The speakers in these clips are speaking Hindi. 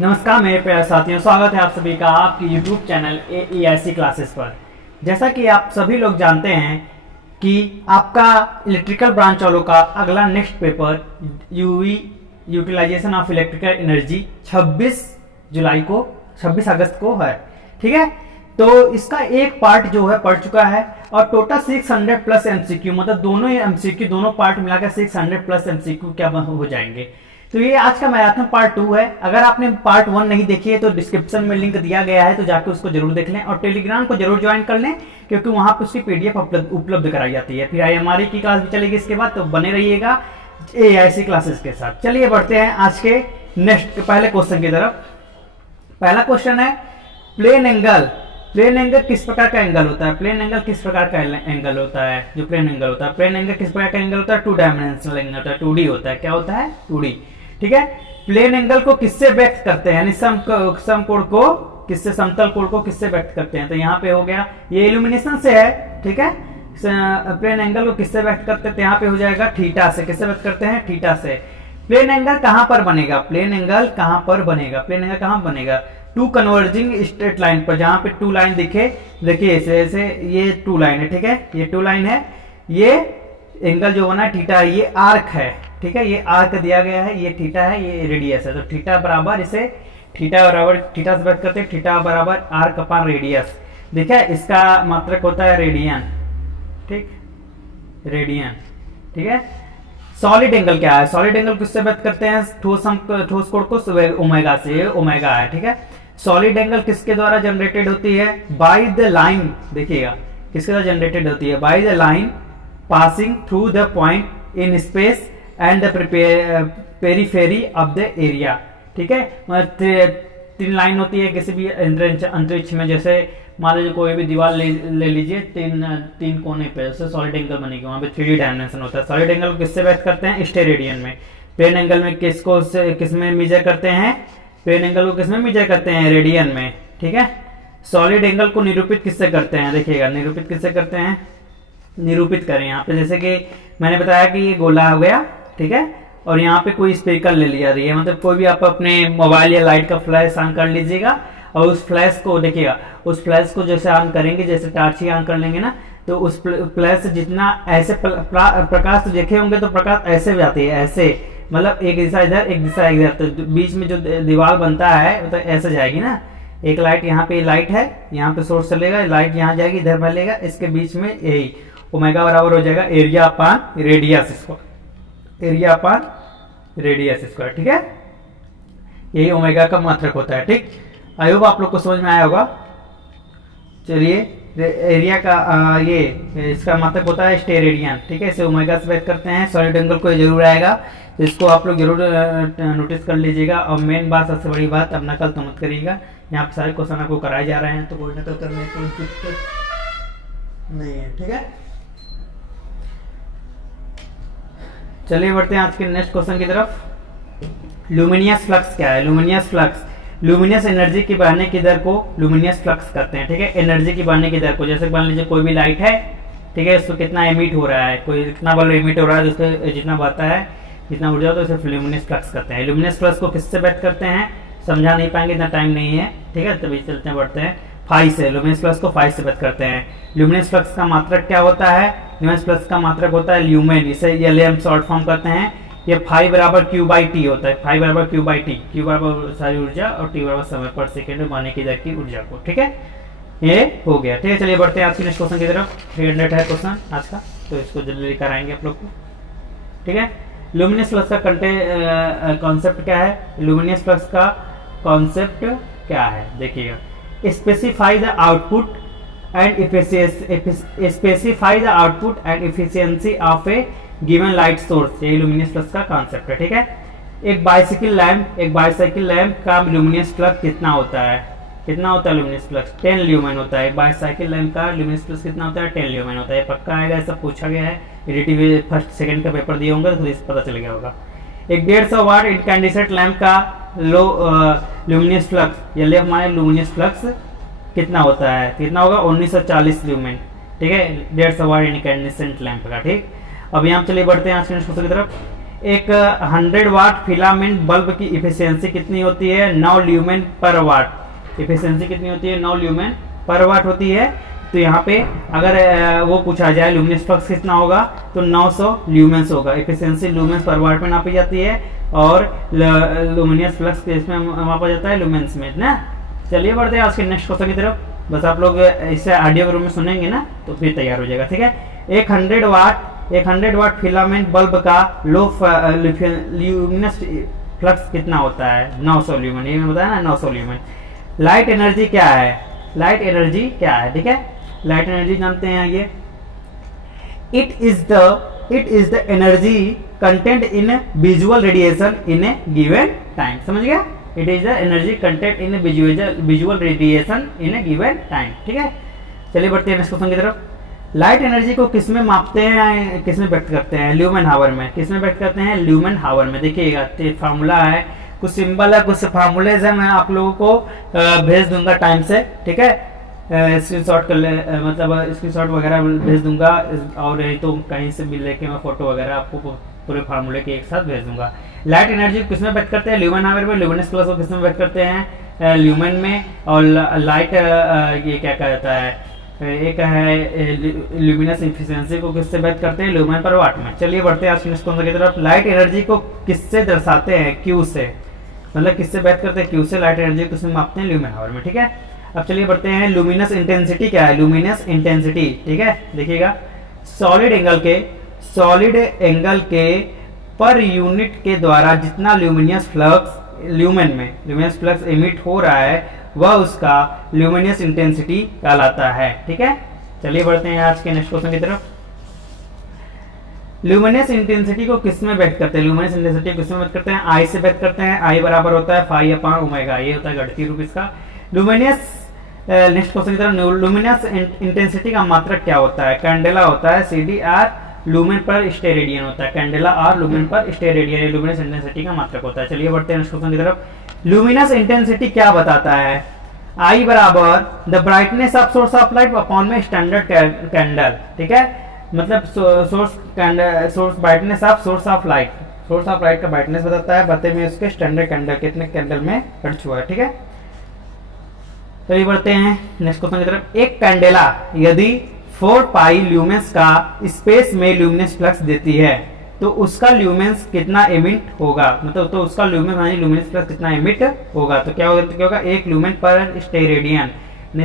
नमस्कार मेरे प्यारे साथियों, स्वागत है आप सभी का आपके YouTube चैनल AEIC क्लासेस पर। जैसा कि आप सभी लोग जानते हैं कि आपका इलेक्ट्रिकल ब्रांच वालों का अगला next paper UV utilization of electrical energy 26 अगस्त को है। ठीक है, तो इसका एक पार्ट जो है पढ़ चुका है और टोटल 600 प्लस एमसीक्यू, मतलब दोनों ही एमसीक्यू दोनों पार्ट मिलाकर 600 प्लस एमसीक्यू क्या हो जाएंगे। तो ये आज का मैराथन पार्ट 2 है। अगर आपने पार्ट 1 नहीं देखी है तो डिस्क्रिप्शन में लिंक दिया गया है, तो जाकर उसको जरूर देख लें और टेलीग्राम को जरूर ज्वाइन कर लें, क्योंकि वहां पर उसकी पीडीएफ उपलब्ध कराई जाती है। फिर IMRE की क्लास भी चलेगी इसके बाद, तो बने रहिएगा AIC क्लासेस के साथ। चलिए बढ़ते हैं आज के नेक्स्ट पहले क्वेश्चन की तरफ। पहला क्वेश्चन है प्लेन एंगल। प्लेन एंगल किस प्रकार का एंगल होता है? प्लेन एंगल किस प्रकार का एंगल होता है? जो प्लेन एंगल होता है, प्लेन एंगल किस प्रकार का एंगल होता है? 2 डायमेंशनल एंगल होता है, 2D होता है। क्या होता है? 2D। ठीक है, प्लेन एंगल को किससे व्यक्त करते हैं? यानी समकोण को किससे, समतल कोण को किससे व्यक्त करते हैं? तो यहाँ पे हो गया, ये इल्यूमिनेशन से है। ठीक है, प्लेन एंगल को किससे व्यक्त करते हैं? तो यहाँ पे हो जाएगा थीटा से। किससे व्यक्त करते हैं? थीटा से। प्लेन एंगल कहां पर बनेगा? प्लेन एंगल कहां पर बनेगा? प्लेन एंगल कहां बनेगा? 2 कन्वर्जिंग स्ट्रेट लाइन पर, जहां पे 2 लाइन दिखे, देखिए ऐसे ये 2 लाइन है। ठीक है, ये 2 लाइन है, ये एंगल जो बना है थीटा, ये आर्क है। ठीक है, ये आर्क दिया गया है, ये थीटा है, ये रेडियस है। तो थीटा बराबर, इसे थीटा बराबर थीटा से व्यक्त करते हैं, थीटा बराबर आर्क अपॉन रेडियस। देखिए इसका मात्रक होता है रेडियन। ठीक, रेडियन। ठीक है, सॉलिड एंगल क्या है? सॉलिड एंगल किससे व्यक्त करते हैं? ठोस कोण को ओमेगा से, ओमेगा है। ठीक है, सॉलिड एंगल किसके द्वारा जनरेटेड होती है? By the line. देखिएगा किसके द्वारा जनरेटेड होती है? By the line passing through the point in space and the periphery of the area. ठीक है, 3 लाइन होती है किसी भी अंतरिक्ष में। जैसे मान लीजिए कोई भी दीवार ले लीजिए, तीन कोने पे, उससे सॉलिड एंगल बनेगी। वहां पे 3D डायमेंशन होता है। सॉलिड एंगल को किससे व्यक्त करते हैं? स्टेरेडियन में। प्लेन एंगल में किसमें मेजर करते हैं? प्लेन एंगल को किसमें मेजर करते हैं? रेडियन में। ठीक है, सॉलिड एंगल को निरूपित किससे करते हैं? देखिएगा निरूपित किससे करते हैं, निरूपित करें यहाँ पे। जैसे कि मैंने बताया कि ये गोला हो गया। ठीक है, और यहाँ पे कोई स्पीकर ले लिया रही है, मतलब कोई भी आप अपने मोबाइल या लाइट का फ्लैश ऑन कर लीजिएगा और उस फ्लैश को देखिएगा, उस फ्लैश को जैसे ऑन करेंगे, जैसे टॉर्च ही ऑन कर लेंगे ना, तो उस फ्लैश से जितना ऐसे प्रकाश तो देखे होंगे, तो प्रकाश ऐसे भी आती है, ऐसे, मतलब एक दिशा इधर एक दिशा इधर, तो बीच में जो दीवार बनता है तो ऐसे जाएगी ना। एक लाइट यहाँ पे लाइट है, यहाँ पे सोर्स चलेगा, लाइट यहाँ जाएगी, इधर फैलेगा, इसके बीच में यही ओमेगा बराबर हो जाएगा area upon radius square, area upon radius square. ठीक है, यही ओमेगा का मात्रक होता है। ठीक, आई होप आप लोग को समझ में आया होगा। चलिए, एरिया का ये इसका मात्रक होता है स्टेरेडियन। ठीक है, इसे ओमेगा से व्यक्त करते हैं। सॉलिड एंगल को जरूर आएगा, तो इसको आप लोग जरूर नोटिस कर लीजिएगा। और मेन बात, सबसे बड़ी बात, अब नकल तो मत करिएगा। यहाँ पे सारे क्वेश्चन आपको कराए जा रहे हैं, तो कोई नकल करने की कोई दिक्कत नहीं है। ठीक है, चलिए बढ़ते हैं आज के नेक्स्ट क्वेश्चन की तरफ। लुमिनियस फ्लक्स क्या है? लुमिनियस फ्लक्स, लुमिनियस एनर्जी की बहने की दर को लुमिनियस फ्लक्स करते हैं। ठीक है, एनर्जी की बहने की दर को, जैसे मान लीजिए कोई भी लाइट है, ठीक है, उसको कितना एमिट हो रहा है, कोई कितना बल्ब एमिट हो रहा है, तो उसको जितना बढ़ता है, जितना उड़ जाता है, उसे लुमिनियस फ्लक्स करते हैं। लुमिनियस फ्लक्स को किससे व्यक्त करते हैं? समझा नहीं पाएंगे, इतना टाइम नहीं है। ठीक है, तभी चलते हैं, बढ़ते हैं। फाई से, लुमिनियस फ्लक्स को फाई से व्यक्त करते हैं। लुमिनियस फ्लक्स का मात्रक क्या होता है? लुमिनियस फ्लक्स का मात्रक होता है ल्यूमेन, इसे LM शॉर्ट फॉर्म करते हैं। ये फाई बराबर Q/T होता है। फाई बराबर Q/T, Q बराबर सारी ऊर्जा और T बराबर समय पर सेकंड में बहने की दर की ऊर्जा को। ठीक है, ये हो गया। ठीक है, चलिए बढ़ते हैं आज के नेक्स्ट क्वेश्चन की तरफ। 300 है क्वेश्चन आज का, तो इसको जल्दी लेकर आएंगे आप लोग को। ठीक है, लुमिनियस फ्लक्स का कॉन्सेप्ट क्या है? लुमिनियस फ्लक्स का कॉन्सेप्ट क्या है? देखिएगा, specify the output and efficiency of A given light source, ये लुमिनियस फ्लक्स का कॉन्सेप्ट है। ठीक है, एक बाइसाइकिल लैंप का लुमिनियस फ्लक्स कितना होता है? कितना होता है लुमिनियस फ्लक्स? 10 ल्यूमेन होता है। एक बाइसाइकिल लैंप का लुमिनियस फ्लक्स कितना होता है? 10 ल्यूमेन होता है। पक्का आएगा, ऐसा पूछा गया है, रिलेटिव फर्स्ट सेकंड का पेपर दिए होंगे, तो पता चल गया होगा। एक 150 वाट इनकैंडिसेंट लैंप का लो लुमिनियस फ्लक्स, ये हमारे लुमिनियस फ्लक्स कितना होता है? कितना होगा? 1940 ल्यूमेन। ठीक है, 150 वाट इनकैंडिसेंट लैंप का। ठीक, अब यहाँ चलिए बढ़ते हैं आज के क्वेश्चन की तरफ। एक 100 वाट फिलामेंट बल्ब की इफिशियंसी कितनी होती है? 9 ल्यूमेन पर वाट। इफिशियंसी कितनी होती है? 9 ल्यूमेन पर वाट होती है। तो यहाँ पे अगर वो पूछा जाए लुमिनस फ्लक्स कितना होगा, तो 900 ल्यूमेंस होगा। इफिशियंसी लुमेंस पर वाट में नापी जाती है और लुमिनस फ्लक्स इसमें मापा जाता है लुमेंस में ना। चलिए बढ़ते हैं आज के नेक्स्ट क्वेश्चन की तरफ। बस आप लोग इसे ऑडियो रूम में सुनेंगे ना तो फिर तैयार हो जाएगा। ठीक है, एक 100 वाट फिलामेंट बल्ब का लो ल्यूमिनस फ्लक्स कितना होता है? 900 ल्यूमेन। ये मैं बताया ना, 900 ल्यूमेन। लाइट एनर्जी क्या है? लाइट एनर्जी क्या है? ठीक है, लाइट एनर्जी जानते हैं ये, it is the energy content in visual radiation in A given time. समझ गया? It is the energy content in visual radiation in A given time. ठीक है, चलिए बढ़ते हैं नेक्स्ट क्वेश्चन की तरफ। लाइट एनर्जी को किसमें मापते हैं, किसमें व्यक्त करते हैं? ल्यूमेन हावर में। किसमें व्यक्त करते हैं? ल्यूमेन हावर में। देखिएगा फार्मूला है, कुछ सिंबल है, कुछ फार्मूलेज है, मैं आप लोगों को भेज दूंगा टाइम से। ठीक है, स्क्रीनशॉट कर ले, मतलब स्क्रीनशॉट वगैरह भेज दूंगा, और नहीं तो कहीं से भी लेके मैं फोटो वगैरह आपको पूरे फार्मूले के एक साथ भेज दूंगा। लाइट एनर्जी को किसमें व्यक्त करते हैं? ल्यूमेन हावर में। ल्यूमिनस फ्लक्स को किसमें व्यक्त करते हैं? ल्यूमेन में। और लाइट ये क्या कहता है, एक है ल्यूमिनस एफिशिएंसी को किससे व्यक्त करते हैं? ल्यूमेन पर वाट में। चलिए बढ़ते हैं आज नेक्स्ट क्वेश्चन की तरफ। लाइट एनर्जी को किससे दर्शाते हैं? क्यू से। मतलब किससे व्यक्त करते हैं? क्यू से। लाइट एनर्जी को किसमें मापते हैं? ल्यूमेन हावर में। ठीक है, अब चलिए बढ़ते हैं। लुमिनस इंटेंसिटी क्या है? लुमिनस इंटेंसिटी, ठीक है, देखिएगा, सॉलिड एंगल के पर यूनिट के द्वारा जितना ल्यूमिनस फ्लक्स एमिट हो रहा है वह उसका ल्यूमिनस इंटेंसिटी कहलाता है। ठीक है, चलिए बढ़ते हैं आज के नेक्स्ट क्वेश्चन की तरफ। ल्यूमिनस इंटेंसिटी को किसमें व्यक्त करते हैं? ल्यूमिनस इंटेंसिटी को किसमें व्यक्त करते हैं? आई से व्यक्त करते हैं। आई बराबर होता है फाई अपॉन ओमेगा, ये होता है गणितीय रूप इसका। लुमिनस नेक्स्ट क्वेश्चन की तरफ। लुमिनस इंटेंसिटी का मात्रक क्या होता है? कैंडेला होता है, CDR लुमेन पर स्टेरेडियन होता है। कैंडेला R लुमेन पर स्टेरेडियन लुमिनस इंटेंसिटी का मात्रक होता है। चलिए बढ़ते हैं नेक्स्ट क्वेश्चन की तरफ। लुमिनस इंटेंसिटी क्या बताता है? I बराबर the brightness of source of light upon में स्टैंडर्ड कैंडल। ठीक है, मतलब source brightness of source of light का ब्राइटनेस बताता है, बते में उसके स्टैंडर्ड कैंडल कितने कैंडल में खर्च हुआ है। ठीक है, चलिए बढ़ते हैं नेक्स्ट क्वेश्चन की तरफ। एक कैंडेला यदि 4 पाई ल्यूमेंस का स्पेस में ल्यूमिनस फ्लक्स देती है तो उसका ल्यूमेंस कितना एमिट होगा? मतलब तो उसका ल्यूमिनस फ्लक्स कितना एमिट होगा? तो क्या होगा? तो क्या होगा? 1 ल्यूमेन पर स्टेरेडियन।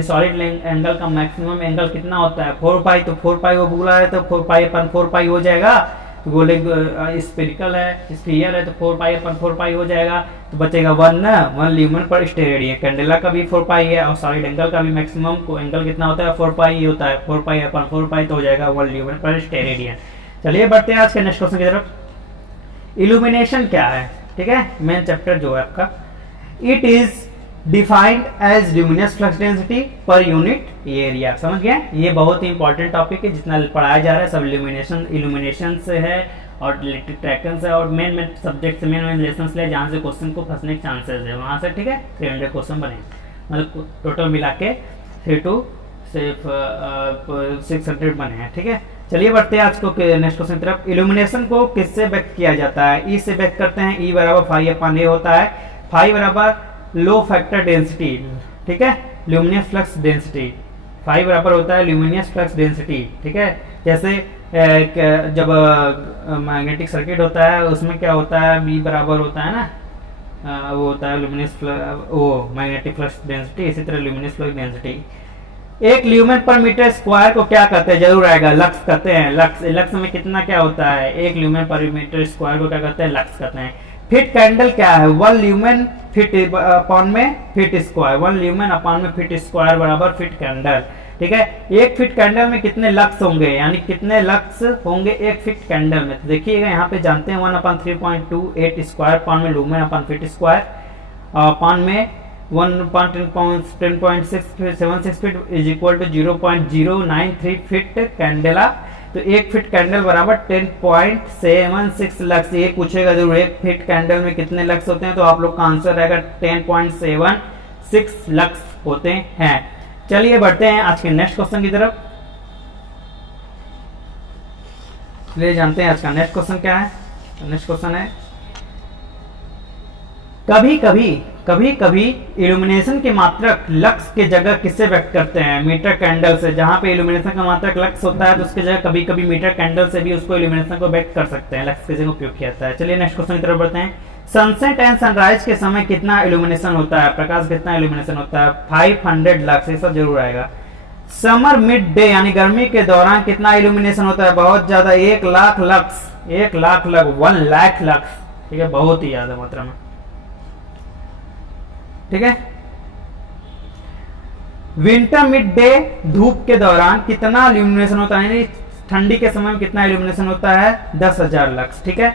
सॉलिड एंगल का मैक्सिमम एंगल कितना होता है? 4 पाई। तो 4 पाई वो बोला है तो 4 पाई अपन 4 पाई हो जाएगा। तो बोले स्फेरिकल है, स्फीयर है, तो 4 पाई अपन 4 पाई हो जाएगा। तो बचेगा 1 ल्यूमेन पर स्टेरेडियन। कैंडेला का भी 4 पाई है और सॉलिड एंगल का भी मैक्सिमम को एंगल कितना होता है? 4 पाई ही होता है। 4 पाई अपन 4 पाई तो हो जाएगा 1 ल्यूमेन पर स्टेरेडियन। चलिए बढ़ते हैं आज के नेक्स्ट क्वेश्चन की तरफ। इल्यूमिनेशन क्या है? ठीक है, मेन चैप्टर जो है आपका। It is defined as luminous flux density per unit area. समझ गए? ये बहुत ही इंपॉर्टेंट टॉपिक है, जितना पढ़ाया जा रहा है सब इल्यूमिनेशन से है और इलेक्ट्रिक ट्रैक्शन से और मेन सब्जेक्ट से मेन लेसन ले जहाँ से क्वेश्चन को फंसने के चांसेस है वहाँ से। ठीक है, 300 क्वेश्चन बने, मतलब टोटल मिला के 600 बने हैं। ठीक है, चलिए बढ़ते हैं आज को नेक्स्ट क्वेश्चन की तरफ। इल्यूमिनेशन को किससे व्यक्त किया जाता है? ई से व्यक्त करते हैं। ई बराबर फाई अपॉन ए होता है। फाई बराबर लो फैक्टर डेंसिटी। ठीक है, ल्यूमिनस फ्लक्स डेंसिटी। फाई बराबर होता है ल्यूमिनस फ्लक्स डेंसिटी। ठीक है, जैसे जब मैग्नेटिक सर्किट होता है उसमें क्या होता है? बी बराबर होता है ना, वो होता है ल्यूमिनस मैग्नेटिक फ्लक्स डेंसिटी। इसी तरह ल्यूमिनस फ्लक्स डेंसिटी। एक ल्यूमेन पर मीटर स्क्वायर को क्या कहते हैं? जरूर आएगा, लक्स कहते हैं। लक्स में कितना क्या होता है? 1 ल्यूमेन पर मीटर स्क्वायर को क्या कहते हैं? लक्स कहते हैं। फिट कैंडल क्या है? 1 ल्यूमेन फिट अपॉन में फीट स्क्वायर। 1 ल्यूमेन अपॉन में फीट स्क्वायर बराबर फीट कैंडल। ठीक है, एक फीट कैंडल में कितने लक्स होंगे? यानी कितने लक्स होंगे एक फीट कैंडल में? तो देखिएगा यहाँ पे जानते हैं 1/3.28 स्क्वायर अपॉन में lumen upon feet square upon में 1/10.76 feet is equal to 0.093 feet candela. तो एक फीट कैंडल बराबर 10.76 लक्स। ये पूछेगा जरूर एक फीट कैंडल में कितने लक्स होते हैं, तो आप लोग का आंसर रहेगा 10.76 लक्स होते हैं। चलिए बढ़ते हैं आज के नेक्स्ट क्वेश्चन की तरफ। चलिए जानते हैं आज का नेक्स्ट क्वेश्चन क्या है। नेक्स्ट क्वेश्चन है, कभी कभी इल्यूमिनेशन के मात्रक लक्स के जगह किससे व्यक्त करते हैं? मीटर कैंडल से। जहां पे इल्यूमिनेशन का मात्रक लक्स होता है तो उसके जगह कभी कभी मीटर कैंडल से भी उसको इल्यूमिनेशन को व्यक्त कर सकते हैं, लक्स की जगह उपयोग किया जाता है। चलिए नेक्स्ट क्वेश्चन की तरफ बढ़ते हैं। सनसेट एंड सनराइज के समय कितना इल्यूमिनेशन होता है? प्रकाश कितना इल्यूमिनेशन होता है? 500 लक्स, ये सब जरूर आएगा। समर मिड डे यानी गर्मी के दौरान कितना इल्यूमिनेशन होता है? बहुत ज्यादा, 1 lakh lux, 1 lakh lux, 1 lakh lux, ठीक है, बहुत ही ज्यादा मात्रा में, ठीक है। विंटर मिड डे धूप के दौरान कितना इल्यूमिनेशन होता है, यानी ठंडी के समय में कितना इल्यूमिनेशन होता है? 10,000 लक्स, ठीक है।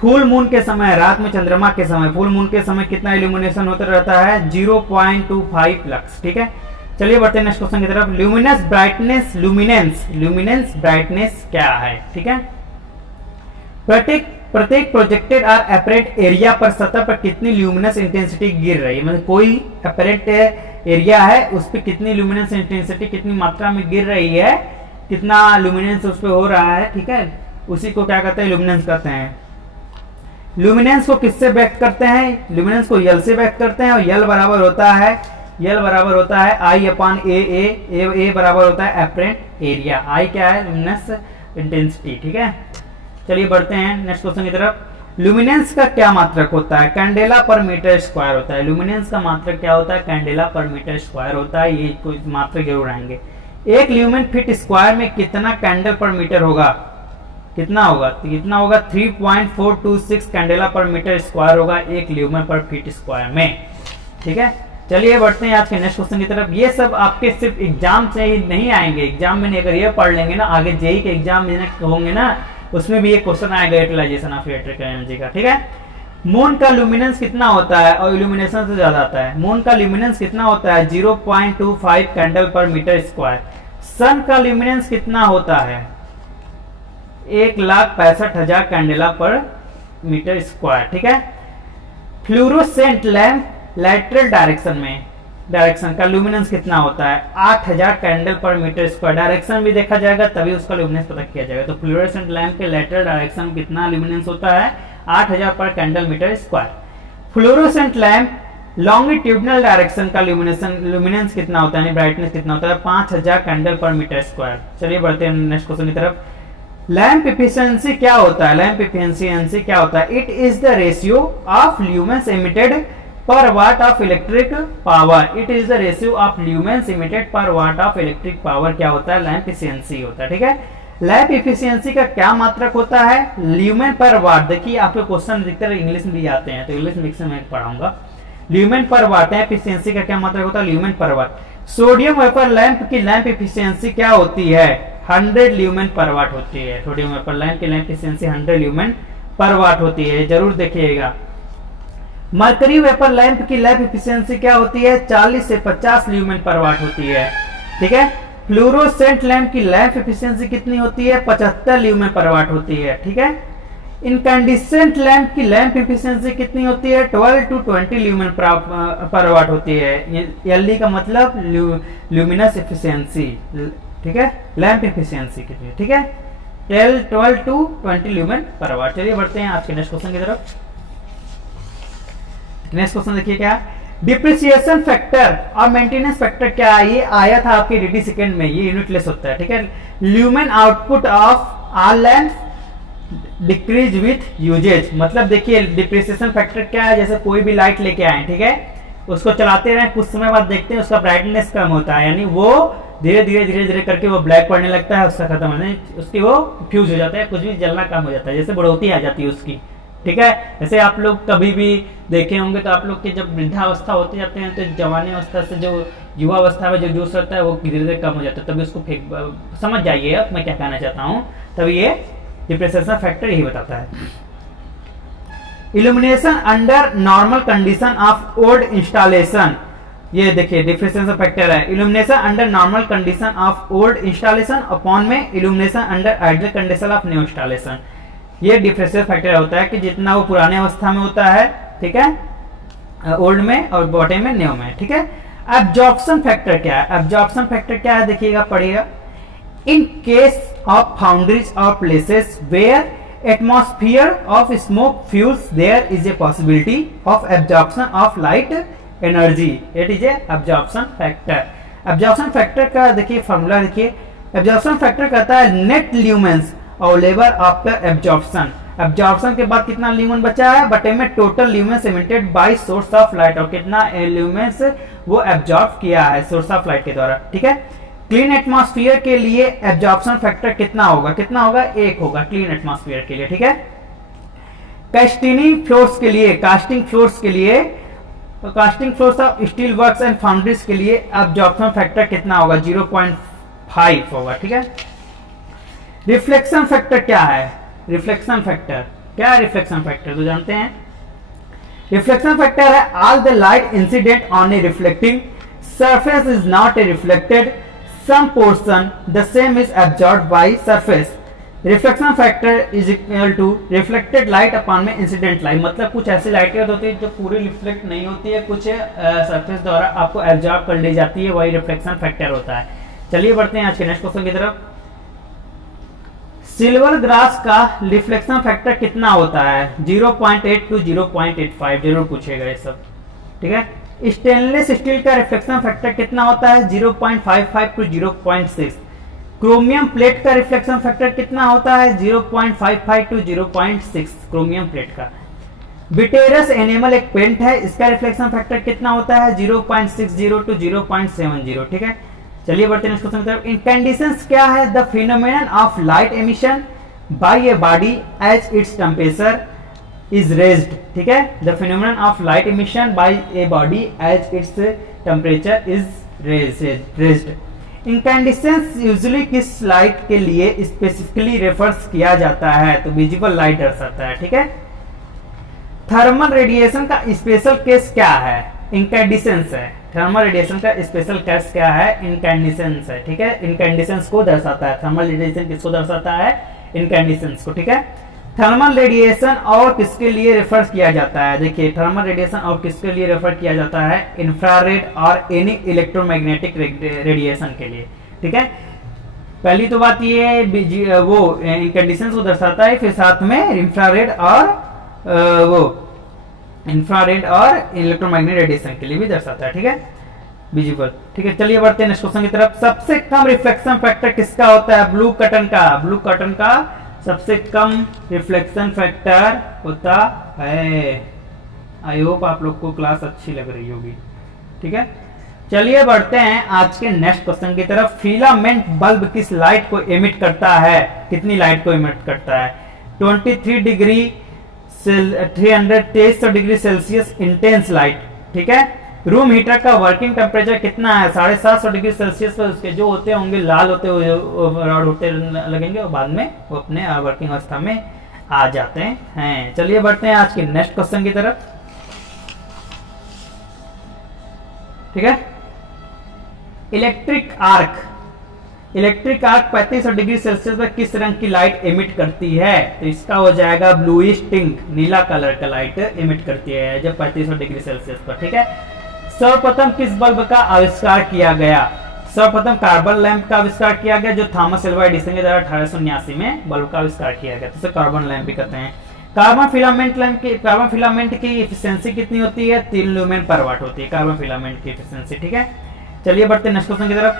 फुल मून के समय, रात में चंद्रमा के समय, फुल मून के समय कितना इल्यूमिनेशन होता रहता है? 0.25 लक्स, ठीक है। चलिए बढ़ते हैं नेक्स्ट क्वेश्चन की तरफ। ल्यूमिनेंस ब्राइटनेस, ल्यूमिनेंस ब्राइटनेस क्या है? ठीक है। प्रत्येक प्रोजेक्टेड और अपरेट एरिया पर सतह पर कितनी ल्यूमिनेंस इंटेंसिटी गिर रही है? मतलब कोई अपरेट एरिया है उस पर कितनी ल्यूमिनेंस इंटेंसिटी, कितनी मात्रा में गिर रही है, कितना ल्यूमिनेंस उस पर हो रहा है, ठीक है, उसी को क्या कहते हैं? ल्यूमिनेंस कहते हैं। ल्यूमिनेंस को किससे व्यक्त करते हैं? ल्यूमिनेंस को यल से व्यक्त करते हैं, और यल बराबर होता है आई अपॉन ए बराबर होता है अपरेंट एरिया। आई क्या है? ल्यूमिनेंस इंटेंसिटी, ठीक है। चलिए बढ़ते हैं नेक्स्ट क्वेश्चन की तरफ। ल्यूमिनेंस का क्या मात्रक होता है? कैंडेला पर मीटर स्क्वायर होता है। ल्यूमिनेंस का मात्रक क्या होता है? कैंडेला पर मीटर स्क्वायर होता है, ये कोई मात्रक जरूर आएंगे। एक ल्यूमेन फीट स्क्वायर में कितना कैंडल पर मीटर होगा? कितना होगा? 3.426 कैंडेला पर मीटर स्क्वायर होगा एक ल्यूमेन पर फीट स्क्वायर में, ठीक है। चलिए बढ़ते हैं आज के नेक्स्ट क्वेश्चन की तरफ। ये सब आपके सिर्फ एग्जाम से ही नहीं आएंगे, एग्जाम में अगर ये पढ़ लेंगे ना, आगे जेई के एग्जाम में होंगे ना, उसमें भी एक क्वेश्चन आएगा यूटिलाइजेशन ऑफ इलेक्ट्रिकल एनर्जी का, ठीक है। मून का ल्यूमिनेंस कितना होता है? और इल्यूमिनेशन से ज्यादा आता है। मून का ल्यूमिनेंस कितना होता है? 0.25 कैंडल पर मीटर स्क्वायर। सन का ल्यूमिनेंस कितना होता है? 1,65,000 कैंडेला पर मीटर स्क्वायर, ठीक है। फ्लूरोसेंट लैंप लैटरल डायरेक्शन का ल्यूमिनेंस कितना होता है? 8,000 कैंडल पर मीटर स्क्वायर। डायरेक्शन भी देखा जाएगा तभी उसका ल्यूमिनेंस पता किया जाएगा। तो फ्लूरोसेंट लैंप के लैटरल डायरेक्शन में कितना ल्यूमिनेंस होता है? 8,000 per candle metre square. Fluorescent lamp longitudinal direction का ल्यूमिनेंस कितना होता है, यानी ब्राइटनेस कितना होता है? 5,000 कैंडल पर मीटर स्क्वायर। चलिए बढ़ते हैं नेक्स्ट क्वेश्चन की तरफ। लैंप एफिशिएंसी क्या होता है? लैंप एफिशिएंसी क्या होता है? It is the ratio of lumens emitted per watt of electric power. It is the ratio of lumens emitted per watt of electric power क्या होता है? लैंप एफिशिएंसी होता है, ठीक है। लैंप एफिशिएंसी का क्या मात्रक होता है? ल्यूमेन पर वाट। देखिए आपके क्वेश्चन अधिकतर इंग्लिश में भी आते हैं, तो इंग्लिश मिक्स में पढ़ाऊंगा। ल्यूमेन पर वाट है, एफिशिएंसी का क्या मात्रक होता है? Lumen per watt. Sodium vapour lamp की लैंप एफिशिएंसी क्या होती है? 100 ल्यूमेन पर वाट होती है। सोडियम वेपर लैंप की लैंप एफिशिएंसी 100 ल्यूमेन पर वाट होती है, जरूर देखिएगा। मरकरी वेपर लैंप की लैंप एफिशिएंसी क्या होती है? 40 से 50 ल्यूमेन पर वाट होती है, ठीक है। फ्लूरोसेंट लैंप की लैंप एफिशिएंसी कितनी होती है? 75 ल्यूमेन पर वाट होती है, ठीक है। इनकैंडिसेंट लैंप की लैंप एफिशिएंसी कितनी होती है? 12 to 20 ल्यूमेन पर वाट होती है। एलडी का मतलब ल्यूमिनस एफिशिएंसी, ठीक है। लैंप एफिशिएंसी कितनी है, ठीक है? 12 to 20 ल्यूमेन पर वाट। चलिए बढ़ते हैं आज के नेक्स्ट क्वेश्चन की तरफ। नेक्स्ट क्वेश्चन देखिए क्या, डिप्रिसिएशन फैक्टर और मेंटेनेंस फैक्टर क्या है? ये आया था आपके डीडी सेकंड में, ये यूनिटलेस होता है, ठीक है। Lumen output of all lamp decrease with usage. मतलब देखिए डिप्रिसिएशन फैक्टर क्या है? जैसे कोई भी लाइट लेके आए, ठीक है, उसको चलाते रहे, कुछ समय बाद देखते हैं उसका ब्राइटनेस कम होता है, यानी वो धीरे धीरे करके वो ब्लैक पड़ने लगता है, उसका खत्म होने, उसकी वो फ्यूज हो जाता है, कुछ भी जलना कम हो जाता है, जैसे बढ़ोतरी आ जाती है उसकी, ठीक है। जैसे आप लोग कभी भी देखे होंगे तो आप लोग के जब वृद्धावस्था होते जाते हैं तो जवानी अवस्था से जो युवा अवस्था में जो जोश रहता है वो धीरे धीरे कम हो जाता है, तभी उसको फेंक, समझ जाइए अब मैं क्या कहना चाहता हूँ। तभी ये डिप्रिसिएशन फैक्टर यही बताता है। Illumination under normal condition of old installation, ये देखिए डिप्रिसिएशन फैक्टर है। Illumination under normal condition of old installation upon में illumination under ideal condition of new installation. ये डिफरेंशियल फैक्टर होता है कि जितना वो पुराने अवस्था में होता है, ठीक है, ओल्ड में और बॉटम में, न्यू में, ठीक है। एब्जॉर्प्शन फैक्टर क्या है? एब्जॉर्प्शन फैक्टर क्या है देखिएगा, पढ़िएगा। इन केस ऑफ फाउंड्रीज और places where atmosphere of smoke fuels there is a possibility of absorption of light energy. It is a absorption factor. absorption factor का देखिए फॉर्मूला देखिए, absorption factor कहता है net lumens available after absorption. absorption के बाद कितना ल्यूमेन बचा है बटे में total lumens emitted by source of light, और कितना ल्यूमेंस वो एब्जॉर्ब किया है सोर्स ऑफ लाइट के द्वारा, ठीक है। क्लीन एटमॉस्फेयर के लिए एब्जॉर्प्शन फैक्टर कितना होगा, 1 होगा क्लीन एटमॉस्फेयर के लिए, ठीक है। कास्टिंग फ्लोर्स के लिए, casting floors of steel works and foundries के लिए एब्जॉर्प्शन फैक्टर कितना होगा, 0.5 होगा, ठीक है। रिफ्लेक्शन फैक्टर क्या है, रिफ्लेक्शन फैक्टर क्या है, रिफ्लेक्शन फैक्टर तो जानते हैं। रिफ्लेक्शन फैक्टर है all the light incident on A reflecting surface is not a reflected some portion the same is absorbed by surface. Reflection factor is equal to reflected light upon में incident light, मतलब कुछ ऐसी लाइटें होती है जो पूरी रिफ्लेक्ट नहीं होती है, कुछ सरफेस द्वारा आपको एब्जॉर्ब कर ली जाती है, वही रिफ्लेक्शन फैक्टर होता है। चलिए बढ़ते हैं आज के नेक्स्ट क्वेश्चन की तरफ। सिल्वर ग्लास का रिफ्लेक्शन फैक्टर कितना होता है, 0.8 to 0.85, जरूर पूछेगा ये सब, ठीक है। स्टेनलेस स्टील का रिफ्लेक्शन फैक्टर कितना होता है, 0.55 to 0.6। क्रोमियम प्लेट का रिफ्लेक्शन फैक्टर कितना होता है, 0.55 to 0.6 क्रोमियम प्लेट का। बिटेरस एनिमल एक पेंट है, इसका रिफ्लेक्शन फैक्टर कितना होता है, 0.60 to 0.70, ठीक है। चलिए बढ़ते हैं क्वेश्चन की तरफ। इनकैंडिसेंस क्या है, the phenomenon of light emission by a body as its temperature is raised, ठीक है। The phenomenon of light emission by a body as its temperature is raised. Incandescence usually किस लाइट के लिए स्पेसिफिकली रेफर्स किया जाता है, तो विजिबल लाइट दर्शाता है, ठीक है। थर्मल रेडिएशन का स्पेशल केस क्या है, इनकैंडिसेंस है। थर्मल रेडिएशन का स्पेशल केस क्या है, इनकैंडिसेंस है, ठीक है। इनकैंडिसेंस को दर्शाता है, थर्मल रेडिएशन किसको दर्शाता है, इनकैंडिसेंस को, ठीक है। थर्मल रेडिएशन और किसके लिए रेफर किया जाता है, देखिए थर्मल रेडिएशन और किसके लिए रेफर किया जाता है, इंफ्रारेड और एनी इलेक्ट्रोमैग्नेटिक रेडिएशन के लिए, ठीक है। पहली तो बात ये वो इनकैंडिसेंस को दर्शाता है, फिर साथ में इंफ्रारेड और इलेक्ट्रोमैग्नेटिक रेडिएशन के लिए भी दर्शाता है, ठीक है, विजिबल, ठीक है। चलिए बढ़ते हैं नेक्स्ट क्वेश्चन की तरफ। सबसे कम रिफ्लेक्शन फैक्टर किसका होता है, ब्लू कर्टन का सबसे कम रिफ्लेक्शन फैक्टर होता है। आई होप आप लोग को क्लास अच्छी लग रही होगी, ठीक है। चलिए बढ़ते हैं आज के नेक्स्ट क्वेश्चन की तरफ। फिलामेंट बल्ब किस लाइट को एमिट करता है, कितनी लाइट को एमिट करता है, 23 degree 323 degree Celsius intense light, ठीक है। रूम हीटर का वर्किंग टेम्परेचर कितना है, 750 डिग्री सेल्सियस पर उसके जो होते होंगे लाल होते हुए रॉड होते लगेंगे और बाद में वो अपने वर्किंग अवस्था में आ जाते हैं। चलिए बढ़ते हैं आज के नेक्स्ट क्वेश्चन की तरफ, ठीक है। इलेक्ट्रिक आर्क 3500 डिग्री सेल्सियस पर किस रंग की लाइट एमिट करती है, तो इसका हो जाएगा ब्लूइश पिंक, नीला कलर का लाइट एमिट करती है जब 3500 डिग्री सेल्सियस पर, ठीक है। सर्वप्रथम किस बल्ब का आविष्कार किया गया, सर्वप्रथम कार्बन लैंप का आविष्कार किया गया जो थॉमस एल्वा एडिसन के द्वारा 1879 में बल्ब का आविष्कार किया गया, तो कार्बन लैंप भी कहते हैं। कार्बन फिलामेंट की एफिशिएंसी कितनी होती है, 3 लुमेन पर वाट होती है कार्बन फिलामेंट की एफिशिएंसी, ठीक है। चलिए बढ़ते हैं नेक्स्ट क्वेश्चन की तरफ।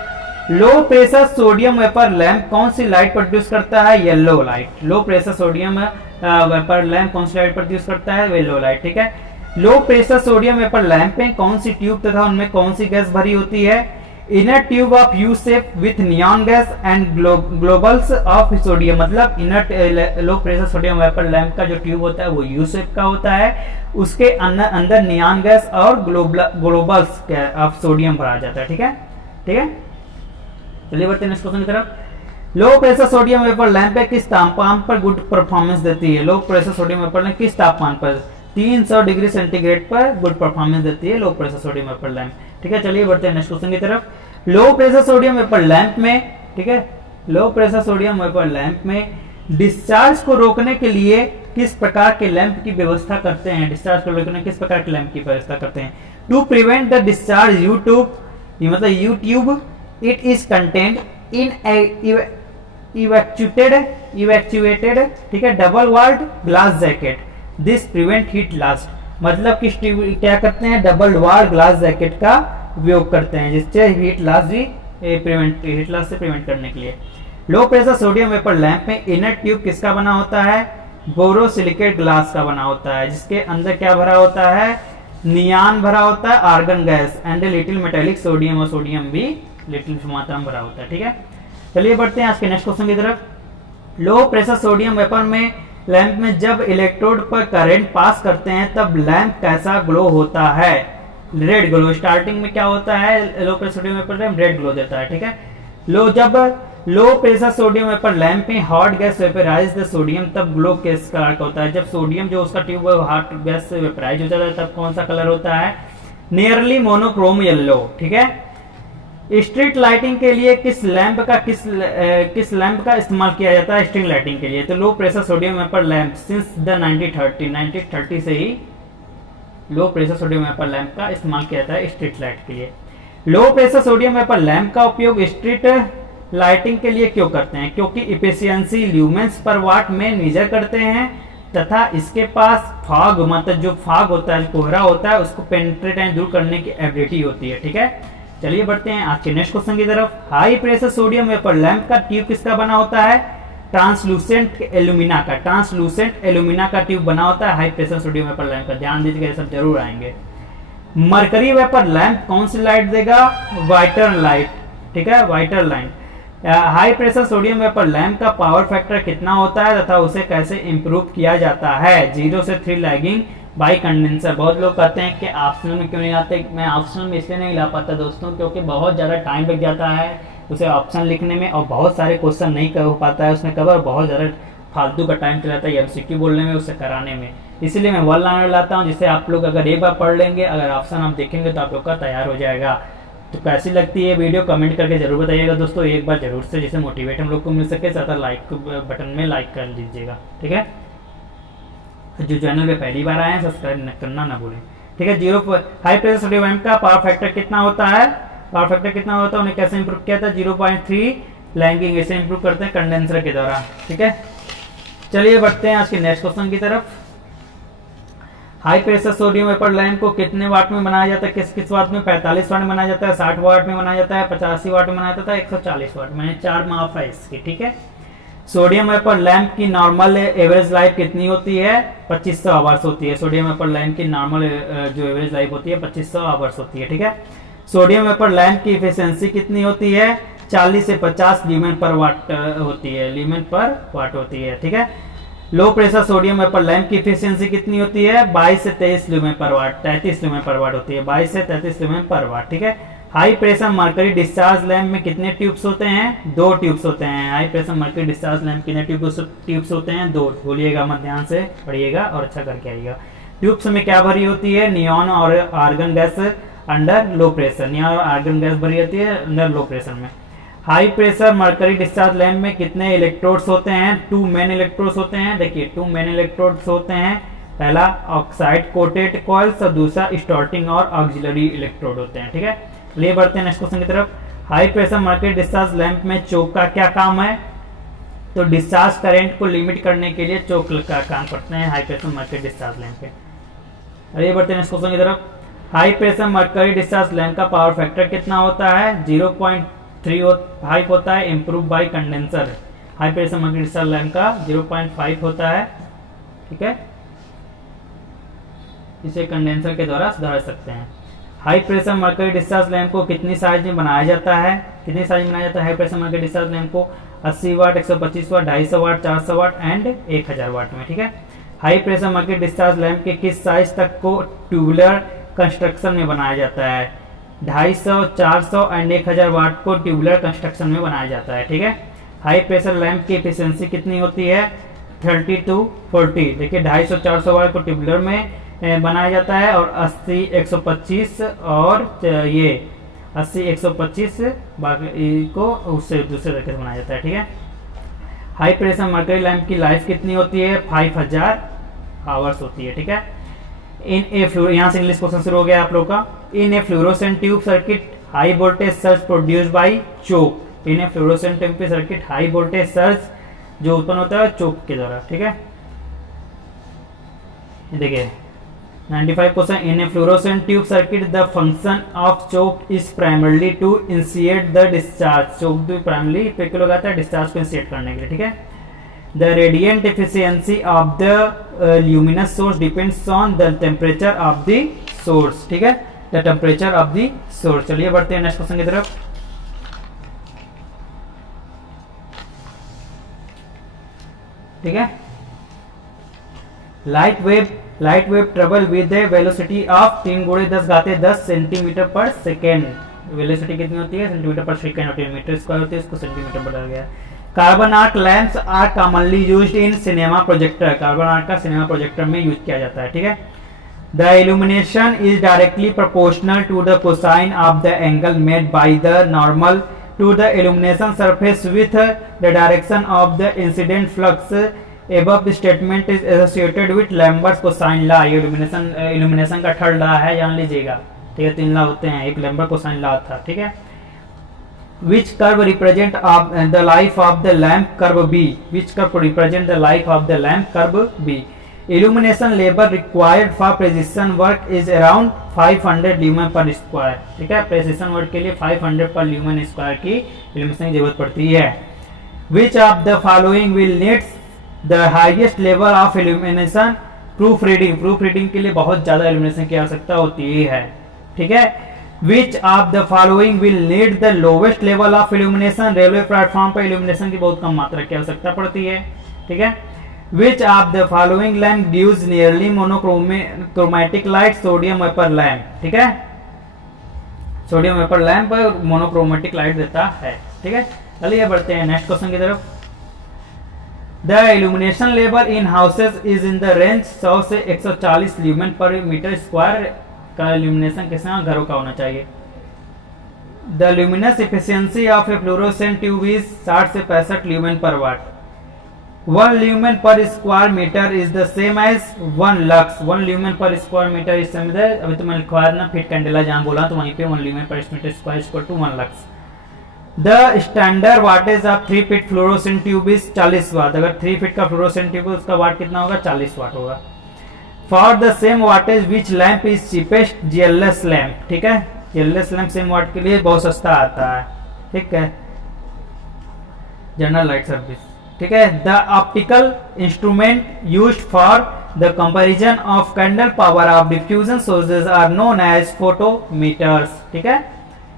लो प्रेशर सोडियम वेपर लैंप कौन सी लाइट प्रोड्यूस करता है, येलो लाइट। लो प्रेशर सोडियम वेपर लैंप कौन सी लाइट प्रोड्यूस करता है, येलो लाइट, ठीक है। Low pressure sodium vapour lamp में कौन सी ट्यूब तथा उनमें कौन सी गैस भरी होती है, inner tube of U shape with neon gas and globules of sodium, मतलब inner low pressure sodium vapour lamp का जो ट्यूब होता है वो यू शेप का होता है, उसके अंदर नियॉन गैस और ग्लोबल्स ऑफ सोडियम भरा जाता है, ठीक है, ठीक है। चलिए बढ़ते हैं नेक्स्ट क्वेश्चन की तरफ। लो प्रेशर सोडियम वेपर लैंप किस तापमान पर गुड परफॉर्मेंस देती है, low pressure sodium vapour lamp किस तापमान पर, 300 डिग्री सेंटीग्रेड पर गुड परफॉर्मेंस देती है low pressure sodium vapour lamp, ठीक है। चलिए बढ़ते हैं नेक्स्ट क्वेश्चन की तरफ। लो प्रेशर सोडियम वेपर लैंप में, ठीक है, low pressure sodium vapour lamp में डिस्चार्ज को रोकने के लिए किस प्रकार के लैंप की व्यवस्था करते हैं, डिस्चार्ज को रोकने किस प्रकार के लैंप की व्यवस्था करते हैं, to prevent the discharge U tube, मतलब U tube it is content in evacuated, ठीक है, double walled glass jacket, this prevent heat last, मतलब कि क्या करते हैं, डबल वॉल्ड ग्लास जैकेट का उपयोग करते हैं जिससे हीट लॉस से प्रिवेंट करने के लिए। Low pressure sodium vapour lamp में इनर ट्यूब किसका बना होता है, बोरोसिलिकेट ग्लास का बना होता है, जिसके अंदर क्या भरा होता है, नियान भरा होता है, argon gas and little metallic sodium, और सोडियम भी लिटिल मात्रा में भरा होता है, ठीक है। चलिए बढ़ते हैं आज के नेक्स्ट क्वेश्चन की तरफ। लो प्रेशर सोडियम वेपर में लैंप में जब इलेक्ट्रोड पर करंट पास करते हैं तब लैंप कैसा ग्लो होता है, रेड ग्लो। स्टार्टिंग में क्या होता है, low pressure sodium vapour lamp red glow देता है, ठीक है। जब low pressure sodium vapour lamp में hot gas vaporise the sodium, तब ग्लो किस कलर का होता है, जब सोडियम जो उसका ट्यूब हॉट गैस से वेपराइज हो जाता है तब कौन सा कलर होता है, नियरली मोनोक्रोम येलो, ठीक है। स्ट्रीट लाइटिंग के लिए किस लैंप का इस्तेमाल किया जाता है, स्ट्रिंग लाइटिंग के लिए, तो low pressure sodium vapour lamp since the 1930 से ही low pressure sodium vapour lamp का इस्तेमाल किया जाता है स्ट्रीट लाइट के लिए। Low pressure sodium vapour lamp का उपयोग स्ट्रीट लाइटिंग के लिए क्यों करते हैं, क्योंकि इफिशियंसी ल्यूमेंस पर वाट में मेजर करते हैं तथा इसके पास फॉग, मतलब जो फॉग होता है, कोहरा होता है, उसको पेनिट्रेट एंड दूर करने की एबिलिटी होती है, ठीक है। चलिए बढ़ते हैं आज के नेक्स्ट क्वेश्चन की तरफ। High pressure sodium vapour lamp का ट्यूब किसका बना होता है, ट्रांसलूसेंट एल्यूमिना का ट्यूब बना होता है high pressure sodium vapour lamp का, ध्यान दीजिएगा, सब जरूर आएंगे। मरकरी वेपर लैंप कौन सी लाइट देगा, वाइटर लाइट, ठीक है, whiter light. High pressure sodium vapour lamp का पावर फैक्टर कितना होता है तथा उसे कैसे इंप्रूव किया जाता है, 0 से 3 लैगिंग बाई कंडेंसर। बहुत लोग कहते हैं कि ऑप्शनल में क्यों नहीं आते, मैं ऑप्शनल में इसलिए नहीं ला पाता दोस्तों क्योंकि बहुत ज़्यादा टाइम लग जाता है उसे ऑप्शन लिखने में और बहुत सारे क्वेश्चन नहीं हो पाता है उसमें कवर, बहुत ज़्यादा फालतू का टाइम चलाता है एमसीक्यू बोलने में, उसे कराने में, इसलिए मैं वन लाइनर लाता हूँ जिससे आप लोग अगर एक बार पढ़ लेंगे, अगर ऑप्शन आप देखेंगे तो आप लोग का तैयार हो जाएगा। तो कैसी लगती है वीडियो कमेंट करके जरूर बताइएगा दोस्तों, एक बार जरूर से जिससे मोटिवेट हम लोग को मिल सके, ज़्यादा लाइक बटन में लाइक कर लीजिएगा, ठीक है। जो चैनल पे पहली बार आए हैं सब्सक्राइब करना ना भूलें, ठीक है। हाई प्रेशर सोडियम लैंप का पावर फैक्टर कितना होता है, उन्हें कैसे इंप्रूव किया था, 0.3 लैगिंग, इसे इंप्रूव करते हैं कंडेंसर के द्वारा, ठीक है। चलिए बढ़ते हैं आज के नेक्स्ट क्वेश्चन की तरफ। High pressure sodium vapour lamp को कितने वाट में बनाया जाता है, किस वाट में, 45 वाट में बनाया जाता है, 60 वाट में बनाया जाता है, 85 वाट में बनाया जाता है, 140 वाट में, 4 माप है इसकी, ठीक है। सोडियम वेपर लैंप की नॉर्मल एवरेज लाइफ कितनी होती है, 2500 आवर्स होती है। सोडियम वेपर लैंप की नॉर्मल जो एवरेज लाइफ होती है 2500 आवर्स होती है, ठीक है। सोडियम वेपर लैंप की इफिशियंसी कितनी होती है, 40 से 50 ल्यूमेन पर वाट होती है, ठीक है। Low pressure sodium vapour lamp की इफिशियंसी कितनी होती है, 22 से 23 ल्यूमेन पर वाट, 33 ल्यूमेन पर वाट होती है, 22 से 33 ल्यूमेन पर वाट, ठीक है। High pressure mercury discharge lamp में कितने ट्यूब्स होते हैं, 2 ट्यूब्स होते हैं। High pressure mercury discharge lamp कितने ट्यूब्स होते हैं, 2, भूलिएगा मत, ध्यान से पढ़िएगा और अच्छा करके आइएगा। ट्यूब्स में क्या भरी होती है, नियॉन और argon gas under low pressure, neon और आर्गन गैस भरी होती है अंडर लो प्रेशर में। High pressure mercury discharge lamp में कितने इलेक्ट्रोड्स होते हैं, 2 मेन इलेक्ट्रोड्स होते हैं। देखिए 2 मेन इलेक्ट्रोड्स होते हैं, पहला ऑक्साइड कोटेड कॉइल्स और दूसरा स्टार्टिंग और ऑक्सिलरी इलेक्ट्रोड होते हैं, ठीक है। ले बढ़ते हैं नेक्स्ट क्वेश्चन की तरफ। High pressure mercury discharge lamp में चोक का क्या काम है, तो डिस्चार्ज करंट को लिमिट करने के लिए चोक का काम करते हैं high pressure mercury discharge lamp के। आगे बढ़ते हैं नेक्स्ट क्वेश्चन की तरफ। High pressure mercury discharge lamp का पावर फैक्टर कितना होता है, 0.35 होता है, improve by condenser. High pressure mercury discharge lamp का 0.5 होता है, ठीक है, इसे कंडेंसर के द्वारा सुधार सकते हैं। High pressure mercury discharge lamp को कितनी साइज में बनाया जाता है, high pressure mercury discharge lamp को 80 वाट, 125 वाट, 250 वाट, 400 वाट एंड 1000 वाट में, ठीक है। High pressure mercury discharge lamp के किस साइज तक को ट्यूबुलर कंस्ट्रक्शन में बनाया जाता है, 250, 400 एंड 1000 वाट को ट्यूबुलर कंस्ट्रक्शन में बनाया जाता है, ठीक है। हाई प्रेशर लैंप की एफिशिएंसी कितनी होती है, 30 to 40। देखिए 250, 400 वाट को ट्यूबुलर में बनाया जाता है और 80, 125 और ये 80, 125 बाकी को उससे दूसरे तरीके से बनाया जाता है, ठीक है। हाई प्रेशर मरकरी लैंप की लाइफ कितनी होती है, 5000 आवर्स होती है, ठीक है। यहाँ से इंग्लिश क्वेश्चन शुरू हो गया आप लोग का। In a fluorescent tube circuit high voltage surge produce by choke, in a fluorescent temperature circuit high voltage surge जो उत्पन्न होता है चोक के द्वारा, ठीक है। देखिए 95% in a fluorescent tube circuit the function of choke is primarily to initiate the discharge। choke भी primarily पे क्यों लगाता है, discharge को initiate करने के लिए, ठीक है। the radiant efficiency of the luminous source depends on the temperature of the source, ठीक है, the temperature of the source। चलिए बढ़ते हैं नेक्स्ट क्वेश्चन की तरफ। ठीक है, light wave travel with A velocity of 3 गुणे 10 घाते 10 सेंटीमीटर पर सेकेंड। वेलोसिटी कितनी होती है, सेंटीमीटर पर सेकेंड होती है, मीटर स्क्वायर होती है, इसको सेंटीमीटर बढ़ाया गया। Carbon arc lamps are commonly used in cinema projector. Carbon arc का सिनेमा प्रोजेक्टर में यूज किया जाता है, ठीक है। The illumination is directly proportional to the cosine of the angle made by the normal to the illumination surface with the direction of the incident flux. above statement is associated with Lambert's cosine law। ये इल्यूमिनेशन का थर्ड लॉ है, जान लीजिएगा, ठीक है। 3 लॉ होते हैं, एक लैम्बर्ट कोसाइन लॉ था, ठीक है। which curve represent the life of the lamp curve B। which curve represent the life of the lamp curve B। illumination labor required for precision work is around 500 lumen per square, ठीक है। precision work के लिए 500 पर lumen square की illumination की जरूरत पड़ती है। which of the following will needs the highest level of illumination. Proof reading के लिए बहुत ज्यादा इल्यूमिनेशन की आवश्यकता होती है, ठीक है। Which of the following will need the lowest level of illumination. Railway platform पर इल्यूमिनेशन की बहुत कम मात्रा की आवश्यकता पड़ती है, ठीक है। Which of the following lamp gives nearly monochromatic light. Sodium vapour lamp, ठीक है, sodium vapour lamp monochromatic light देता है, ठीक है। चलिए बढ़ते हैं नेक्स्ट क्वेश्चन की तरफ। The illumination level in houses is in the range 100 से 140 ल्यूमेन पर मीटर स्क्वायर का illumination किस घरों का होना चाहिए। The luminous efficiency of a fluorescent tube is 60 से 65 lumen per watt. 1 lumen per square metre is the same as 1 lux. 1 lumen per square metre इस समय अभी तो मैं लिखवाया ना फिट कैंडेला जहां बोला तो वहीं पे 1 lumen per metre square equal to 1 lux. The standard wattage of 3 feet fluorescent tube is 40 watt. अगर 3 फीट का फ्लोरोसेंट ट्यूब है उसका वाट कितना होगा, 40 वाट होगा। For the same wattage which lamp is cheapest, GLS lamp, ठीक है। जीएलएस लैंप सेम वाट के लिए बहुत सस्ता आता है, ठीक है, जनरल लाइट सर्विस, ठीक है। The optical instrument used for the comparison of candle power of diffusion sources are known as photometers, ठीक है,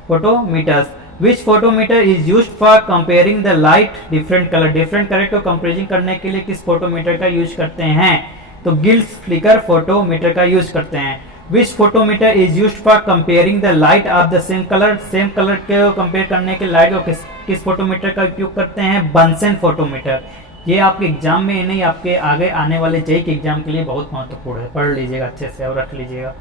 photometers. Which photometer is used for comparing the light different color को कंपेरिजन करने के लिए किस फोटोमीटर का यूज करते हैं, तो गिल्स फ्लिकर फोटोमीटर का यूज करते हैं। Which photometer is used for comparing the light of the same color को कंपेयर करने के लाइट को किस फोटोमीटर का उपयोग करते हैं, बंसन फोटोमीटर। ये आपके एग्जाम में नहीं, आपके आगे आने वाले जेई के एग्जाम के लिए बहुत महत्वपूर्ण है, पढ़ लीजिएगा अच्छे से और रख लीजिएगा।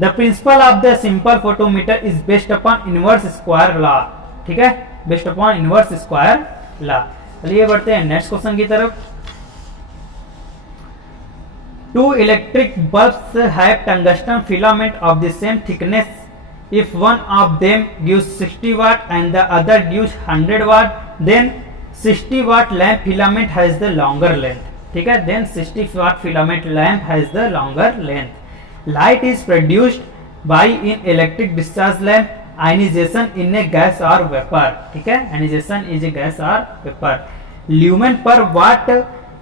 The principle of the simple photometer is based upon inverse square law, ठीक है, based upon inverse square law. चलिए बढ़ते हैं नेक्स्ट क्वेश्चन की तरफ। 2 electric bulbs have tungsten filament of the same thickness. If one of them gives 60 watt and the other gives 100 watt, then 60 watt lamp filament has the longer length, ठीक है, then 60 watt filament lamp has the longer length. Light is produced by in electric discharge lamp ionization in a gas or vapor, ठीक है, ionization is a gas or vapor. Lumen per watt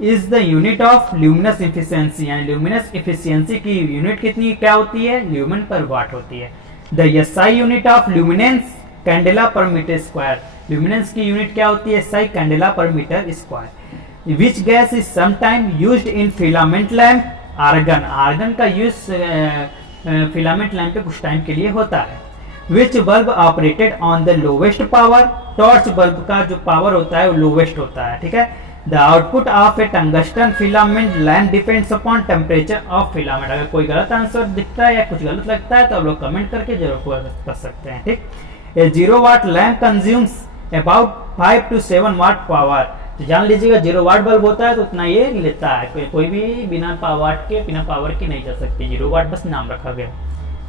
is the unit of luminous efficiency, यानी luminous efficiency की यूनिट कितनी क्या होती है, lumen per watt होती है। The SI unit of luminance candela per meter square, luminance की यूनिट क्या होती है, SI candela per meter square. Which gas is sometimes used in filament lamp, argon, argon का यूज फिलामेंट लैंप पे कुछ टाइम के लिए होता है। Which bulb operated on the lowest power, torch bulb का जो पावर होता है वो लोवेस्ट होता है, ठीक है। The output of a tungsten filament lamp depends upon temperature of filament. अगर कोई गलत आंसर दिखता है या कुछ गलत लगता है तो आप लोग कमेंट करके जरूर कर सकते हैं, ठीक। A 0 watt lamp consumes about 5 to 7 watt power. तो जान लीजिएगा 0 वाट बल्ब होता है तो उतना ये लेता है, कोई भी बिना पावर के नहीं चल सकती, 0 वाट बस नाम रखा गया,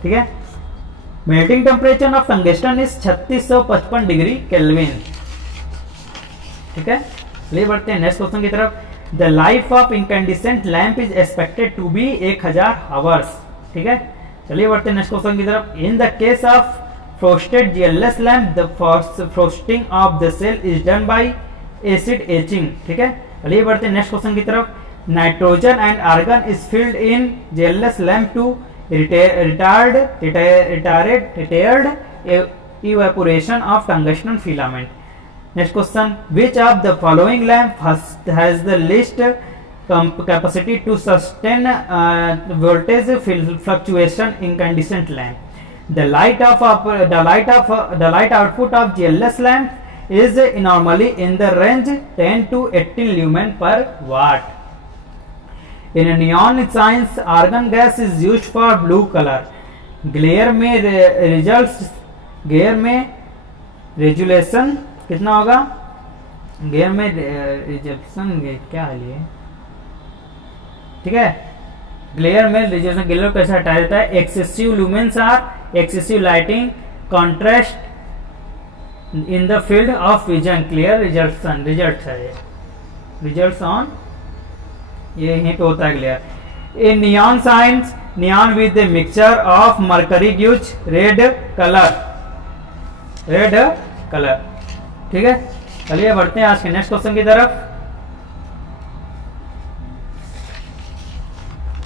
ठीक है। Melting temperature of tungsten is 3655 degree kelvin. ठीक है, चलिए बढ़ते हैं नेक्स्ट क्वेश्चन की तरफ। The life of incandescent lamp is expected to be 1000 hours. ठीक है, चलिए बढ़ते हैं नेक्स्ट क्वेश्चन की तरफ। In the case of frosted GLS lamp the frosting of the cell is done by acid etching. ठीक है, चलिए बढ़ते हैं नेक्स्ट क्वेश्चन की तरफ। Nitrogen and argon is filled in GLS lamp to retard evaporation of tungsten filament. Next question, which of the following lamp has the least capacity to sustain voltage fluctuation? Incandescent lamp. The light output of GLS lamp is normally in the range 10 to 18 lumen per watt. In neon signs, argon gas is used for blue color. Glare में रेजुलेशन कितना होगा? ग्लेयर में रिजल्शन क्या है ये? ठीक है, ग्लेयर में रेजुलेशन ग्लेयर कैसे हटाया जाता है? Excessive lumens are excessive lighting contrast in the field of vision clear result है ये, रिजल्ट ऑन ये यहीं पे होता है glare. In neon signs, neon with the mixture of mercury gives red colour. ठीक है, चलिए बढ़ते हैं आज के नेक्स्ट क्वेश्चन की तरफ।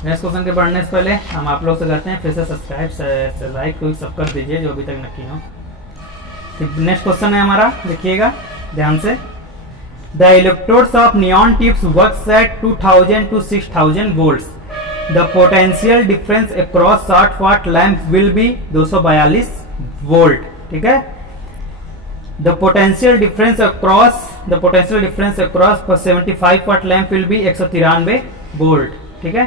नेक्स्ट क्वेश्चन के बढ़ने से पहले हम आप लोग से करते हैं फिर से सब्सक्राइब लाइक कोई सब कर दीजिए जो अभी तक न किए हो। नेक्स्ट क्वेश्चन है हमारा, देखिएगा ध्यान से। The electrodes of neon tubes works at 2000 to 6000 volts. The potential difference across short watt lamp will be 242 volt. ठीक है, the potential difference across 75 watt lamp will be 193 volt. ठीक है,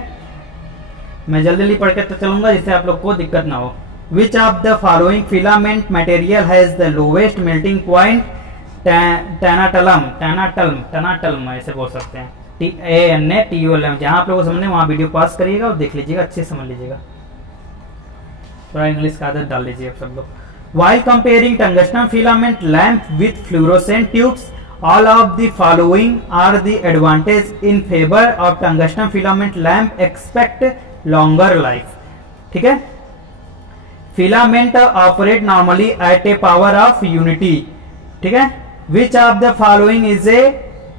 मैं जल्दी पढ़ के चलूंगा जिससे आप लोग को दिक्कत ना हो। Which of the following filament material has the lowest melting point? टनाटल्म ऐसे बोल सकते हैं, TANATULM। जहां आप लोगों को समझने वहां वीडियो पास करिएगा और देख लीजिएगा, अच्छे समझ लीजिएगा, थोड़ा इंग्लिश का आदत डाल लीजिए आप सब लोग। While comparing tungsten filament lamp with fluorescent tubes, all of the following are the advantage in favor of tungsten filament lamp expect longer life. ठीक है, filament operate normally at a power of unity. ठीक है, which of the following is a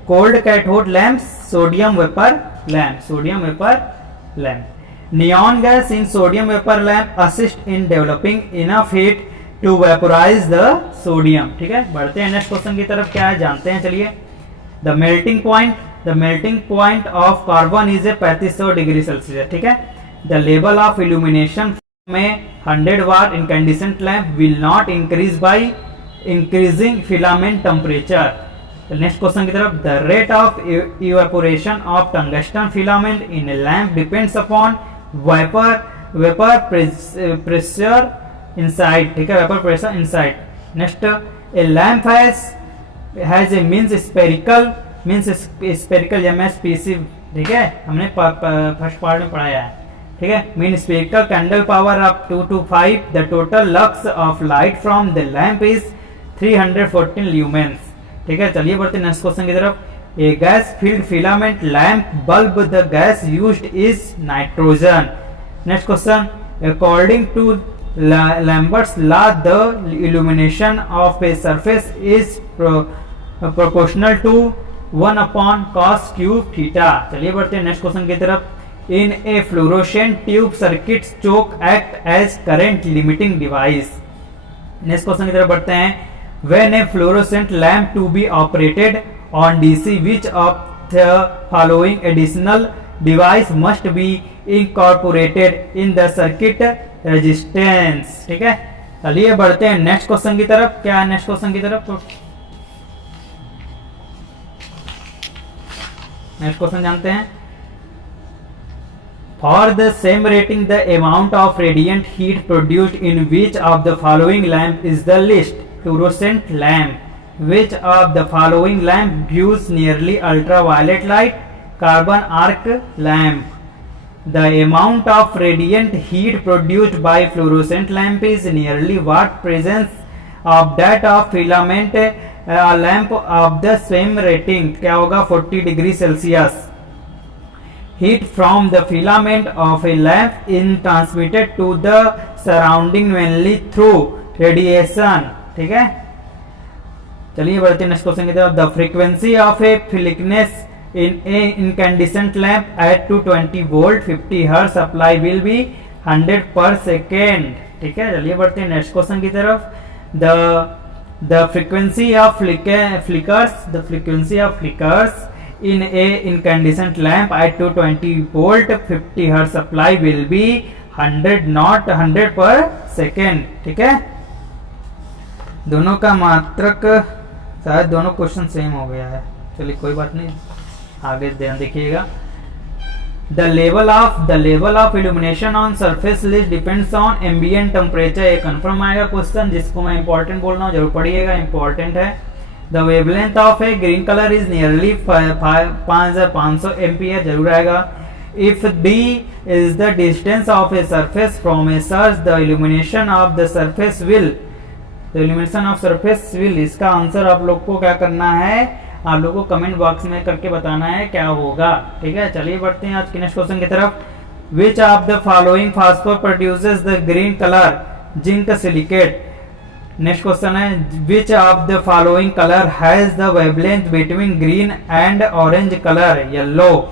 cold cathode lamp? Sodium vapor lamp. Neon gas in sodium vapor lamp assist in developing enough heat to vaporize the sodium. ठीक है, बढ़ते हैं नेक्स्ट क्वेश्चन की तरफ, क्या है जानते हैं चलिए। The melting point of carbon is 3500 degree Celsius. ठीक है, द लेवल ऑफ इल्यूमिनेशन में 100 watt incandescent lamp will not increase by increasing filament temperature. Next question की तरफ, the rate of evaporation of tungsten filament in a lamp depends upon vapour pressure inside. ठीक है, vapour pressure inside. Next, a lamp has a means spherical MSPC। ठीक है, हमने फर्स्ट पार्ट में पढ़ाया है। ठीक है, mean spherical candle power of 2 to 5। The total lux of light from the lamp is 314 lumens. ठीक है, चलिए बढ़ते हैं नेक्स्ट क्वेश्चन की तरफ। A gas field filament lamp bulb, the gas used is nitrogen. Next question, according to Lambert's law, the illumination of a surface is proportional to 1 upon cos cube theta. चलिए बढ़ते हैं नेक्स्ट क्वेश्चन की तरफ। In a fluorescent tube, circuits choke act as current limiting device. Next question की तरफ बढ़ते हैं। When a fluorescent lamp to be operated on DC, which of the following additional device must be incorporated in the circuit resistance? ठीक है, चलिए बढ़ते हैं नेक्स्ट क्वेश्चन की तरफ। क्या है नेक्स्ट क्वेश्चन की तरफ? नेक्स्ट क्वेश्चन जानते हैं। For the same rating the amount of radiant heat produced in which of the following lamp is the list? Fluorescent lamp. Which of the following lamp gives nearly ultraviolet light? Carbon arc lamp. The amount of radiant heat produced by fluorescent lamp is nearly what presence of that of filament lamp of the same rating क्या होगा 40 degree Celsius. Heat from the filament of a lamp is transmitted to the surrounding mainly through radiation. ठीक है, चलिए बढ़ते हैं नेक्स्ट क्वेश्चन की तरफ. The frequency of a flickers in a incandescent lamp at 220 volt 50 hertz supply will be 100 per second. ठीक है, चलिए बढ़ते हैं नेक्स्ट क्वेश्चन की तरफ. the frequency of flickers in a incandescent lamp at 220 volt 50 hertz supply will be 100 not 100 per second. ठीक है, दोनों का मात्रक शायद दोनों क्वेश्चन सेम हो गया है. चलिए कोई बात नहीं, आगे ध्यान देखिएगा. The level of illumination on surface list depends on ambient temperature. ये कंफर्म आएगा क्वेश्चन, जिसको मैं इंपॉर्टेंट बोल रहा हूँ, जरूर पढ़िएगा, इंपॉर्टेंट है. The wavelength of A green colour is nearly 5500 ampere, जरूर आएगा. If D is the distance of a surface from A search the illumination of the surface will, इसका आंसर आप लोग को क्या करना है, आप लोगों को कमेंट बॉक्स में करके बताना है क्या होगा. ठीक है, चलिए बढ़ते हैं आज के नेक्स्ट क्वेश्चन की तरफ. Which of the following phosphor produces the green colour zinc silicate. Next question है which of the following colour has the wavelength between green and orange colour, yellow.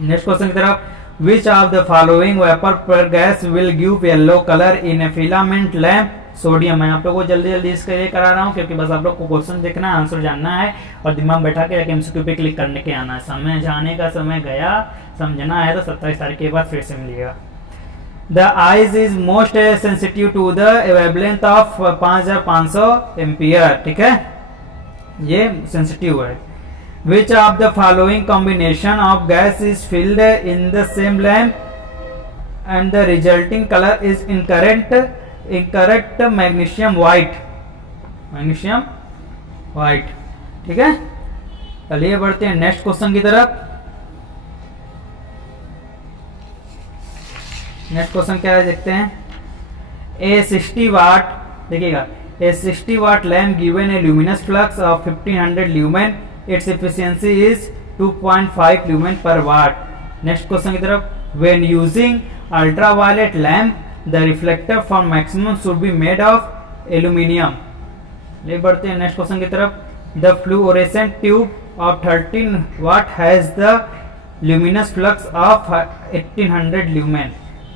Next question की तरफ which of the following vapour पर gas will give yellow colour in a filament lamp, sodium. मैं आप लोगों को जल्दी जल्दी इसके लिए करा रहा हूँ क्योंकि बस आप लोग को क्वेश्चन देखना है, आंसर जानना है और दिमाग बैठा के एमसीक्यू पे क्लिक करने के आना है. समय जाने का समय गया, समझना है तो 27 तारीख के बाद फिर से मिलेगा. The eyes is most sensitive to the wavelength of 5500 ampere. ठीक है, ये सेंसिटिव है. Which of the following combination of gas is filled in the same lamp and the resulting colour is incorrect magnesium white. ठीक है, चलिए बढ़ते हैं नेक्स्ट क्वेश्चन की तरफ. नेक्स्ट क्वेश्चन क्या है देखते हैं. ए 60 वाट, देखिएगा, a 60 watt lamp given a luminous flux of 1500 lumen, its efficiency is 2.5 lumen per watt. Next question की तरफ. When using ultraviolet lamp the reflector for maximum should be made of aluminium. ले बढ़ते हैं नेक्स्ट क्वेश्चन की तरफ. the fluorescent tube of 13 watt has the luminous flux of 1800 lumen.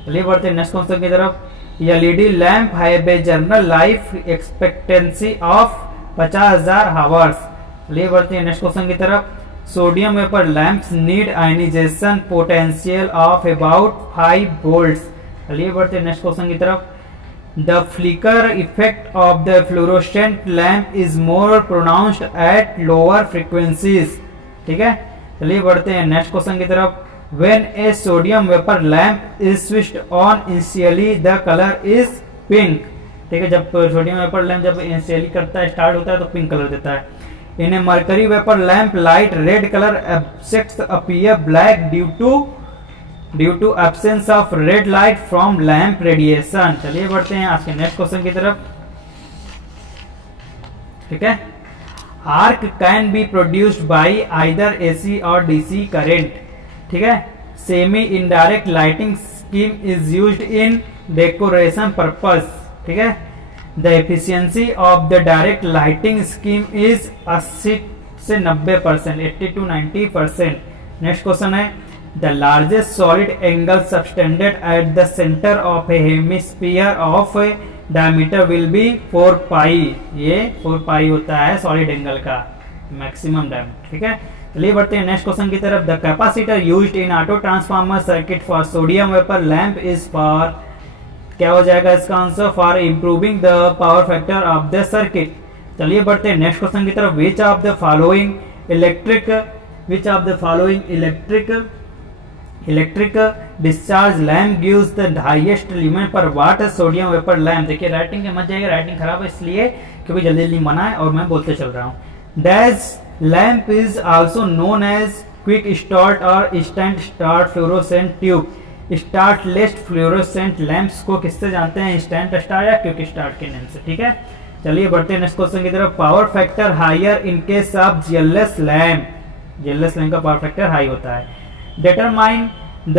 ले बढ़ते हैं नेक्स्ट क्वेश्चन की तरफ. LED lamp have a general life expectancy of 50,000 hours. ले बढ़ते हैं नेक्स्ट क्वेश्चन की तरफ. Sodium vapour lamps need ionisation potential of about 5 volts. चलिए बढ़ते हैं नेक्स्ट क्वेश्चन की तरफ. The flicker effect of the fluorescent lamp is more pronounced at lower frequencies. ठीक है, चलिए बढ़ते हैं नेक्स्ट क्वेश्चन की तरफ. When a sodium vapour lamp is switched on initially the colour is pink. ठीक है, जब सोडियम वेपर लैंप जब इनिशियली करता है, स्टार्ट होता है तो पिंक कलर देता है. In a mercury vapour lamp light red colour objects appear black due to absence of red light from lamp radiation. चलिए बढ़ते हैं आज के नेक्स्ट क्वेश्चन की तरफ. ठीक है, arc can be produced by either AC और डीसी करंट. ठीक है, semi indirect lighting scheme is used in decoration purpose. ठीक है, the efficiency of the direct lighting scheme is 80 से 90%, 80 to 90%. नेक्स्ट क्वेश्चन है the largest solid angle subtended at the center of a hemisphere of a diameter will be 4 pi. ये 4 pi होता है सॉलिड एंगल का मैक्सिमम डायमीटर. ठीक है, चलिए बढ़ते हैं नेक्स्ट क्वेश्चन की तरफ. The capacitor used in auto transformer circuit for sodium vapour lamp is for, क्या हो जाएगा इसका answer, for improving the power factor of the circuit. चलिए बढ़ते हैं नेक्स्ट क्वेश्चन की तरफ. Which of the following electric discharge lamp gives the highest lumen per watt sodium vapour lamp. देखिए राइटिंग के मत जाएगा, राइटिंग खराब है इसलिए क्योंकि जल्दी जल्दी मना है और मैं बोलते चल रहा हूँ. Dash lamp is also known as quick start और instant start fluorescent tube. Startless fluorescent lamps को किससे जानते हैं, इंस्टेंट स्टार्ट या क्विक स्टार्ट के नाम से. ठीक है, चलिए बढ़ते हैं नेक्स्ट क्वेश्चन की तरफ। Power factor higher in case of GLS lamp, GLS lamp का पावर फैक्टर हाई होता है। Determine the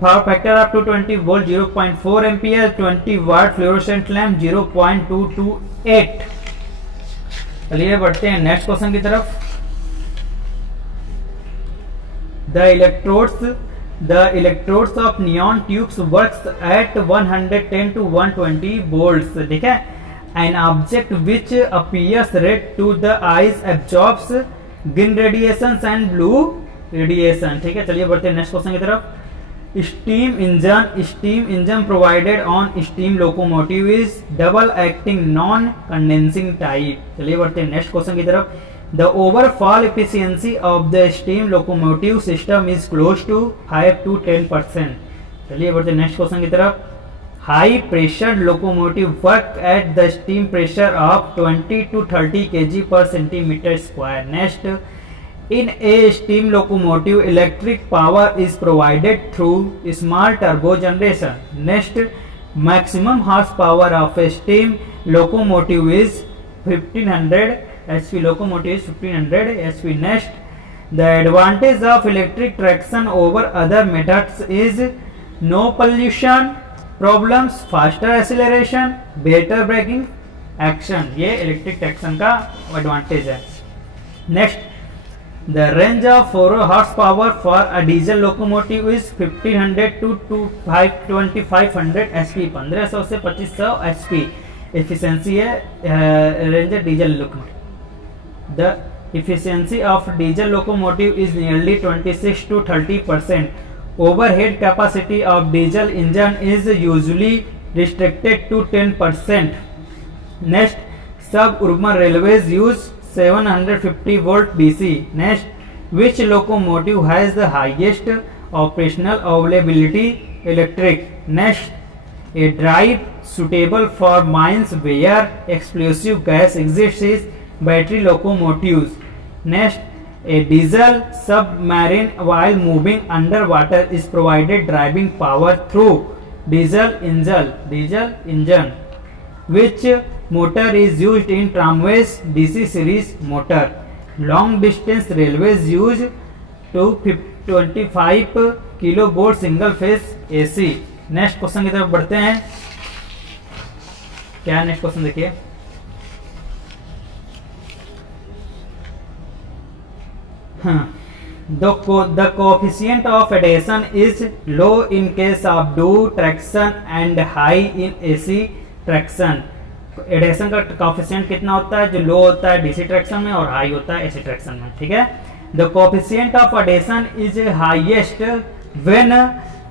power factor of 220 volt 0.4 ampere 20 watt fluorescent lamp 0.228। चलिए बढ़ते हैं नेक्स्ट क्वेश्चन की तरफ। The electrodes of neon tubes works at 110 to 120 volts. ठीक है। An object which appears red to the eyes absorbs green radiations and blue radiation. ठीक है। चलिए बढ़ते हैं नेक्स्ट क्वेश्चन की तरफ। Steam engine provided on steam locomotive is double acting non-condensing type. चलिए बढ़ते हैं नेक्स्ट क्वेश्चन की तरफ। The overfall efficiency of the steam locomotive system is close to 5 to 10%. चलिए बढ़ते हैं नेक्स्ट क्वेश्चन की तरफ। High pressure locomotive work at the steam pressure of 20 to 30 kg per centimeter square. Next, in a steam locomotive, electric power is provided through small turbo generation. Next, maximum horsepower of a steam locomotive is 1500 HP. Locomotive is 1500 HP. Next, the advantage of electric traction over other methods is no pollution problems, faster acceleration, better braking action. ये इलेक्ट्रिक ट्रैक्शन का एडवांटेज है। Next, the range of 4 horsepower for a diesel locomotive is 1500 to 2500 HP. 1500 से 2500 HP efficiency है range diesel locomotive. The efficiency of diesel locomotive is nearly 26 to 30%. Overhead capacity of diesel engine is usually restricted to 10%. Next, suburban railways use 750 volt DC. Next, which locomotive has the highest operational availability? Electric. Next, a drive suitable for mines where explosive gas exists is battery locomotives. Next, a diesel submarine while moving underwater is provided driving power through diesel engine. Which motor is used in tramways? DC series motor. Long distance railways use 225 kilovolt single phase AC. Next question की तरफ बढ़ते हैं। क्या नेक्स्ट क्वेश्चन देखिए। The coefficient of adhesion is low in case of dual traction and high in AC traction. Adhesion का कोएफिशिएंट कितना होता है? जो लो होता है डीसी ट्रैक्शन में और हाई होता है एसी ट्रैक्शन में। ठीक है। The coefficient of adhesion is highest when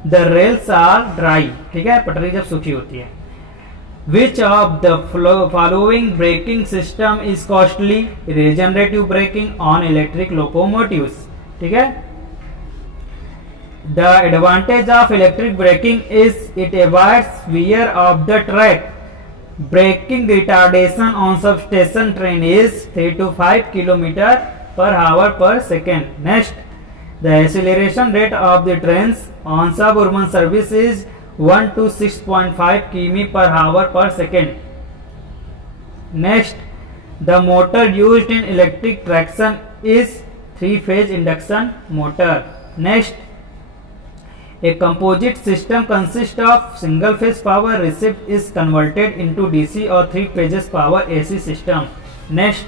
the rails are dry. ठीक है, पटरी जब सूखी होती है। Which of the following braking system is costly? Regenerative braking on electric locomotives. ठीक है। The advantage of electric braking is it avoids wear of the track. Braking retardation on substation train is 3 to 5 km per hour per second. Next, the acceleration rate of the trains on suburban service is 1 to 6.5 km per hour per second. Next, the motor used in electric traction is 3-phase induction motor. Next, a composite system consists of single phase power received is converted into DC or 3 phases power AC system. Next,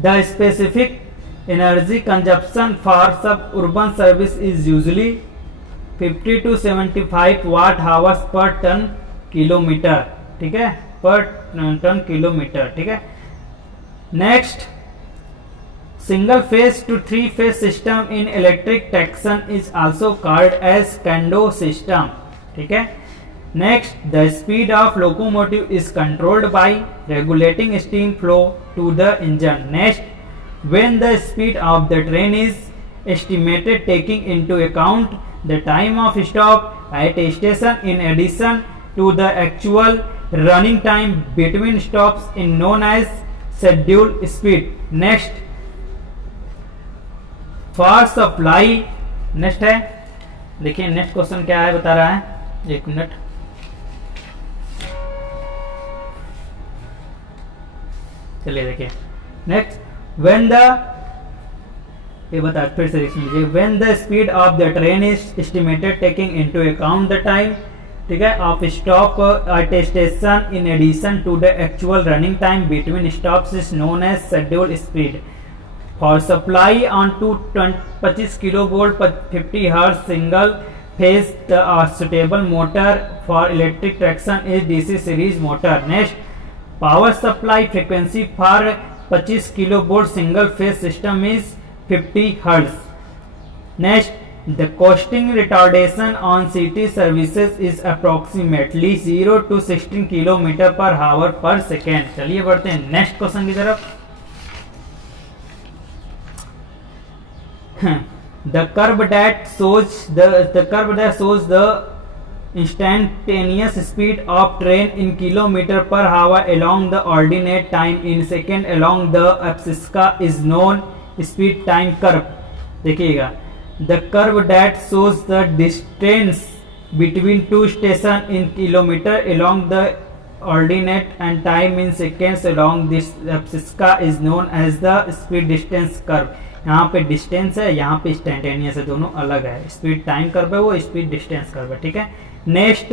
the specific energy consumption for suburban service is usually 50 to 75 watt hours per ton kilometer. ठीक है, पर टन किलोमीटर। ठीक है। Next, single phase to 3 phase system in electric traction is also called as Kando system. ठीक है। Next, the speed of locomotive is controlled by regulating steam flow to the engine. Next, when the speed of the train is estimated taking into account the time of stop at a station in addition to the actual running time between stops is known as schedule speed. Next, for supply, next है, देखिए नेक्स्ट क्वेश्चन क्या है बता रहा है, एक मिनट। चलिए देखिए नेक्स्ट, व्हेन द, ये बता फिर से देख लीजिए, when the speed of the train is estimated taking into account the time, ठीक है, of stop at a station in addition to the actual running time between stops is known as schedule speed. For supply on to 25 kilo volt 50 hertz single phase suitable motor for electric traction is DC series motor. Next, power supply frequency for 25 kilo volt single phase system is 50 hertz. Next, the costing retardation on CT services is approximately 0 to 16 kilometre पर हावर पर सेकेंड। चलिए बढ़ते हैं नेक्स्ट क्वेश्चन की तरफ। The curve that shows the instantaneous speed of train in kilometer per hour along the ordinate time in second along the abscissa is known speed time curve। देखिएगा, the curve that shows the distance between two stations in kilometer along the ordinate and time in seconds along this abscissa is known as the speed distance curve। यहाँ पे डिस्टेंस है, यहाँ पे इंस्टेंटेनियस है, दोनों अलग है। स्पीड टाइम कर्व है, वो स्पीड डिस्टेंस कर्व है, ठीक है। Next,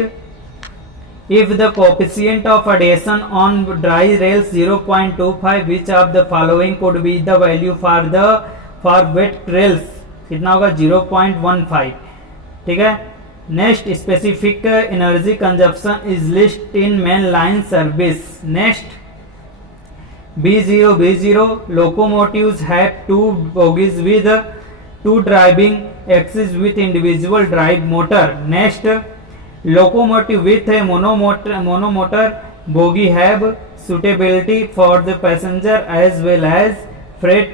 if the coefficient of adhesion on dry rails 0.25, which of the following could be the value for wet rails? कितना होगा? 0.15, ठीक है। Next, specific energy consumption is list in main line service. Next, B0 locomotives have two bogies with two driving axes with individual drive motor। Next, locomotive with a monomotor bogie have suitability for the passenger as well as freight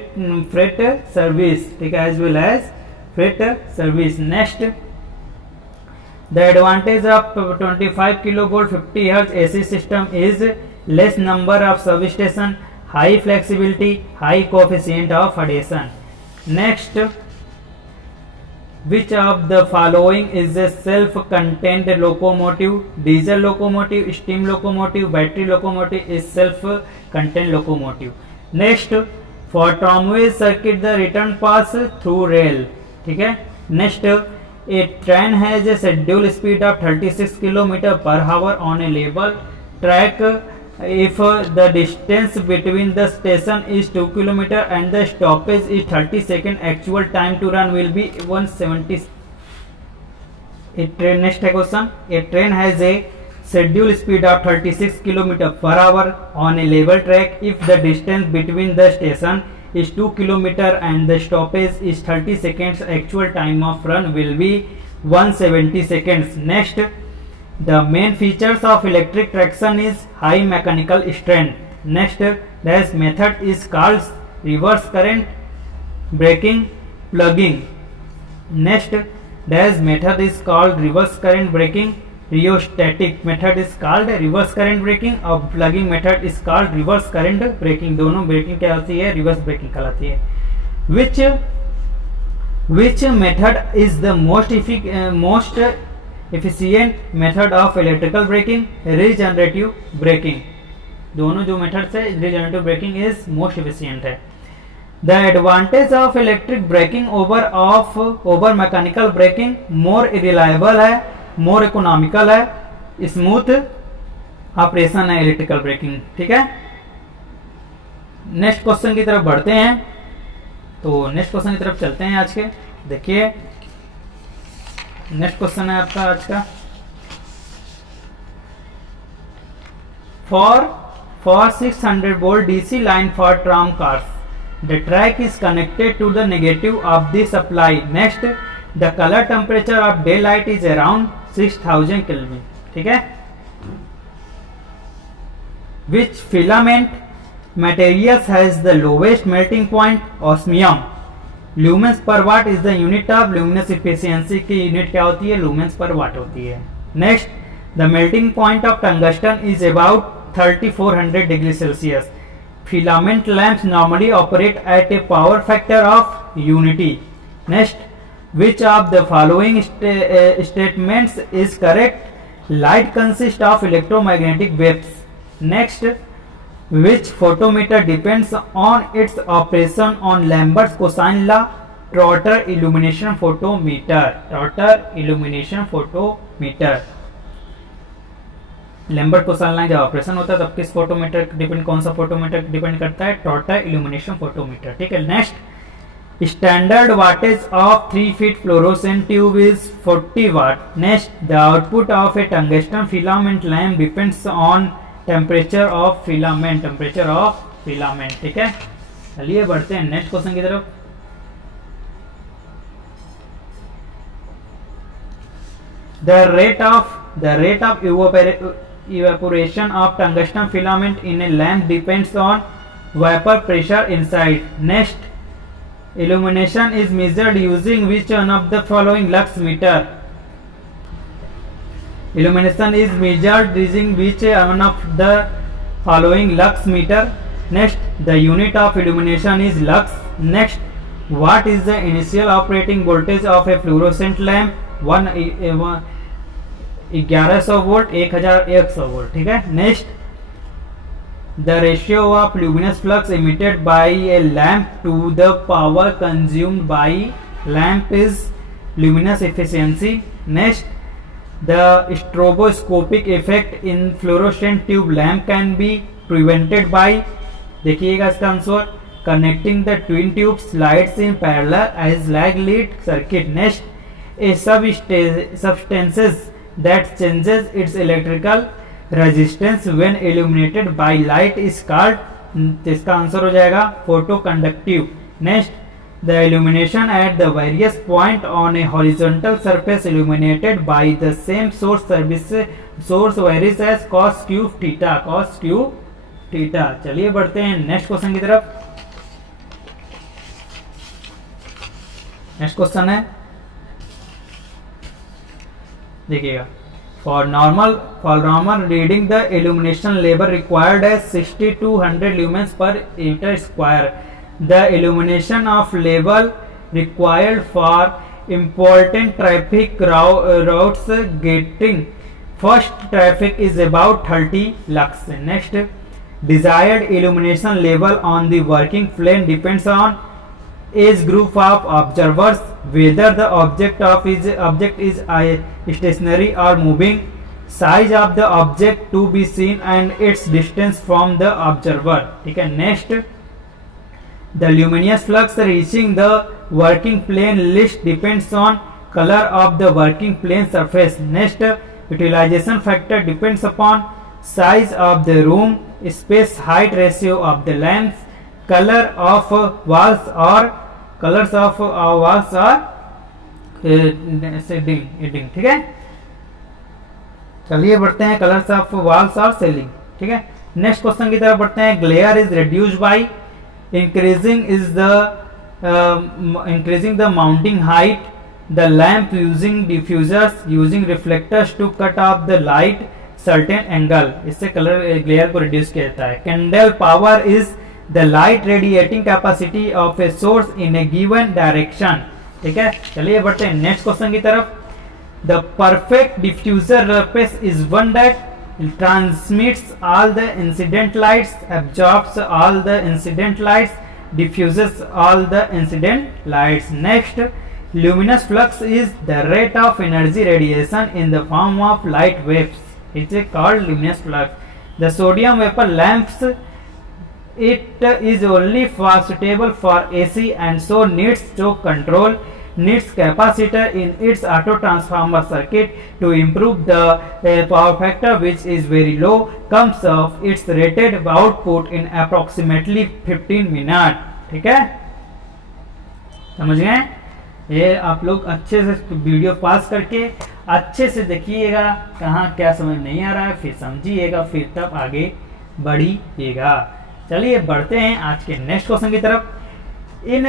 service, ठीक है, as well as freight service। Next, the advantage of 25 kilovolt 50 hertz AC system is less number of substation, high flexibility, high coefficient of adhesion। Next, which of the following is a self-contained locomotive? Diesel locomotive, steam locomotive, battery locomotive is self-contained locomotive। Next, for tramway circuit the return pass through rail, ठीक है। Next, a train has a scheduled speed of 36 km per hour on a level track if the distance between the station is 2 km and the stoppage is 30 seconds, actual time to run will be 170। next question, a train has a scheduled speed of 36 km per hour on a level track if the distance between the station is 2 km and the stoppage is 30 seconds, actual time of run will be 170 seconds। Next, the main features of electric traction is high mechanical strength। Next, this method is called reverse current braking plugging। Next, this method is called reverse current braking। rheostatic method is called reverse current braking और plugging method is called reverse current braking। दोनों ब्रेकिंग क्या होती है? रिवर्स ब्रेकिंग कहलाती है। which method is the most efficient method of electrical braking? regenerative braking। दोनों जो मेथड है, regenerative braking is most efficient है। The advantage of electric braking over mechanical braking, more reliable है, more economical है, स्मूथ ऑपरेशन है इलेक्ट्रिकल ब्रेकिंग, ठीक है। नेक्स्ट क्वेश्चन की तरफ बढ़ते हैं, तो नेक्स्ट क्वेश्चन की तरफ चलते हैं आज के। देखिए नेक्स्ट क्वेश्चन है आपका आज का, for 600 volt DC line for tram cars, the track is connected to the negative of the supply। Next, the color temperature of daylight is around 6000 Kelvin, ठीक है। Which filament materials has the lowest melting point? osmium। lumens per watt is the unit of luminous efficiency की यूनिट क्या होती है? lumens per watt होती है। Next, the melting point of tungsten is about 3400 degrees Celsius। filament lamps normally operate at a power factor of unity। Next, which of the following statements is correct? light consists of electromagnetic waves। Next, which photometer depends on its operation on Lambert's cosine law, Trotter illumination photometer, Trotter illumination photometer। Lambert cosine law जब ऑपरेशन होता है तब किस फोटोमीटर डिपेंड, कौन सा फोटोमीटर डिपेंड करता है, ट्रॉटर इल्यूमिनेशन फोटोमीटर। ठीक है, next, standard wattage of 3 feet fluorescent tube is 40 watt. Next, the output of a tungsten filament lamp depends on temperature of filament, temperature of filament. ठीक है, चलिए बढ़ते हैं नेक्स्ट क्वेश्चन की तरफ। The rate of evaporation of tungsten filament in a lamp depends on vapor pressure inside. Next, illumination is measured using which one of the following lux meter? Illumination is measured using which one of the following lux meter? Next, the unit of illumination is lux. Next, what is the initial operating voltage of a fluorescent lamp? 1100 volt, 1100 volt. ठीक है, next, the ratio of luminous flux emitted by a lamp to the power consumed by lamp is luminous efficiency. Next, the stroboscopic effect in fluorescent tube lamp can be prevented by, देखिएगा इसका answer, connecting the twin tubes lights in parallel as lag lead circuit. Next, a substances that changes its electrical resistance when illuminated by light is called, इसका आंसर हो जाएगा photoconductive। Next, the illumination at the various point on a horizontal surface illuminated by the same source varies as cos cube theta, cos cube theta। चलिए बढ़ते हैं नेक्स्ट क्वेश्चन की तरफ। नेक्स्ट क्वेश्चन है, देखिएगा, for normal reading the illumination level required है 60 to 100 lumens per metre square. The illumination of level required for important traffic routes getting first traffic is about 30 lux. Next, desired illumination level on the working plane depends on age group of observers, whether the object is stationary or moving, size of the object to be seen and its distance from the observer। ठीक है, next, the luminous flux reaching the working plane list depends on color of the working plane surface। Next, utilization factor depends upon size of the room, space height ratio of the lamps, color of walls or shading. ठीक है, चलिए बढ़ते हैं कलर्स ऑफ वॉल्स और सीलिंग। ठीक है, नेक्स्ट क्वेश्चन की तरफ बढ़ते हैं। Glare is reduced by increasing the mounting height, the lamp using diffusers using reflectors to cut off the light certain angle, इससे कलर ग्लेयर को रिड्यूस किया जाता है। Candle power is the light radiating capacity of a source in a given direction। ठीक है, चलिए बढ़ते हैं नेक्स्ट क्वेश्चन की तरफ। the perfect diffuser surface is one that transmits all the incident lights, absorbs all the incident lights, diffuses all the incident lights। Next, luminous flux is the rate of energy radiation in the form of light waves, it is called luminous flux। the sodium vapor lamps, it is only suitable for AC and so needs to control needs capacitor in its auto transformer circuit to improve the power factor which is very low, comes of its rated output in approximately 15 minutes। ठीक है, समझ गए? ये आप लोग अच्छे से वीडियो पास करके अच्छे से देखिएगा, कहाँ क्या समझ नहीं आ रहा है फिर समझिएगा, फिर तब आगे बढ़िएगा। चलिए बढ़ते हैं आज के नेक्स्ट क्वेश्चन की तरफ। In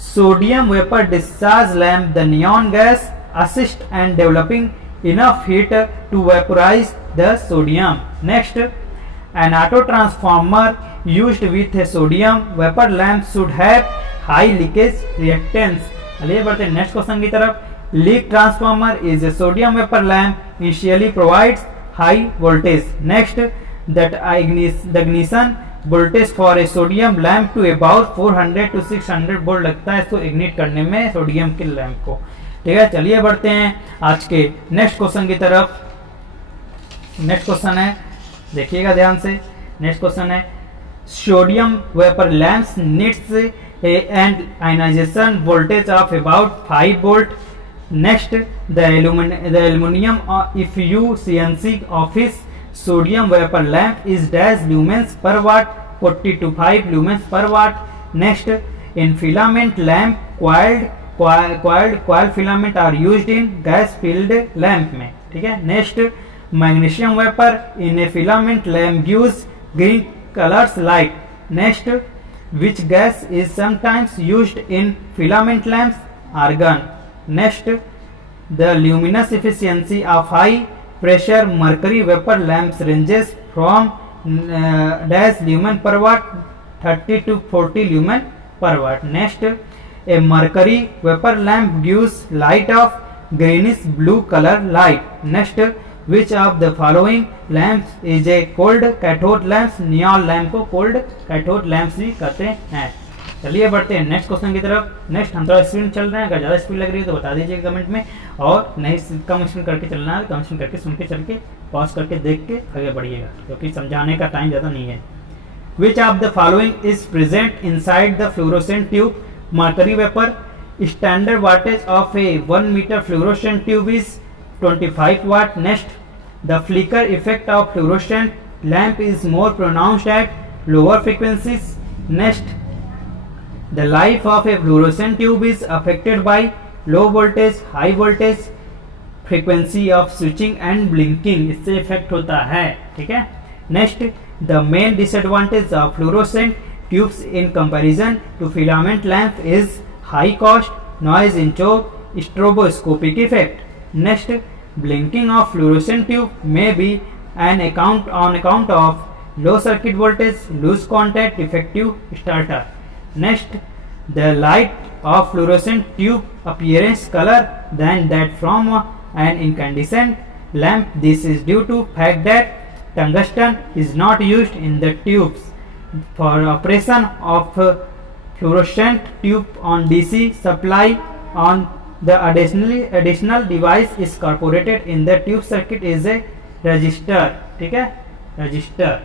sodium vapour discharge lamp the neon gas assist and developing enough heat to vaporise the sodium. Next, an auto transformer used with a sodium vapour lamp should have high leakage reactance. चलिए बढ़ते हैं नेक्स्ट क्वेश्चन की तरफ। Leak transformer is a sodium vapour lamp initially provides high voltage. Next, that ignition voltage for a sodium lamp to about 400 to 600 volt लगता है इसको इग्निट करने में सोडियम के लैम्प को। ठीक है, चलिए बढ़ते हैं आज के नेक्स्ट क्वेश्चन की तरफ। नेक्स्ट क्वेश्चन है, देखिएगा ध्यान से। नेक्स्ट क्वेश्चन है sodium vapour lamps needs and ionisation voltage of about 5 volt. Next the aluminium efficiency of his sodium vapor lamp is dash lumens per watt, 40 to 5 lumens per watt. Next, in filament lamp coil filament are used in gas filled lamp में। ठीक है, next magnesium vapour in a filament lamp gives green colors light. Next, which gas is sometimes used in filament lamps? Argon. Next, the luminous efficiency of high pressure mercury vapor lamps ranges from dash lumen per watt 30 to 40 lumen per watt. Next, a mercury vapor lamp gives light of greenish blue color light. Next, which of the following lamps is a cold cathode lamps? Neon lamp को कोल्ड कैथोड लैम्प्स भी कहते हैं। चलिए बढ़ते हैं नेक्स्ट क्वेश्चन की तरफ। नेक्स्ट हम थोड़ा स्पीड चल रहे हैं, अगर ज़्यादा स्पीड लग रही है तो बता दीजिएगा कमेंट में, और नहीं कम स्पीड करके चलना है कम स्पीड करके सुन के चल के पॉज करके देख के आगे बढ़िएगा, क्योंकि समझाने का टाइम ज़्यादा नहीं है। Which of the following is present inside the fluorescent tube? Mercury vapour. Standard wattage of a 1 metre fluorescent tube is 25 watt. Next, the flicker effect of fluorescent lamp is more pronounced at lower frequencies. Next, the life of a fluorescent tube is affected by low voltage, high voltage, frequency of switching and blinking, इससे इफेक्ट होता है। ठीक है, next the main disadvantage of fluorescent tubes in comparison to filament lamp is high cost, noise in choke, stroboscopic effect. Next, blinking of fluorescent tube may be on account of low circuit voltage, loose contact, defective starter. Next, the light of fluorescent tube appearance color than that from an incandescent lamp. This is due to fact that tungsten is not used in the tubes. For operation of fluorescent tube on DC supply on the additional device is incorporated in the tube circuit is a resistor. ठीक है, रजिस्टर।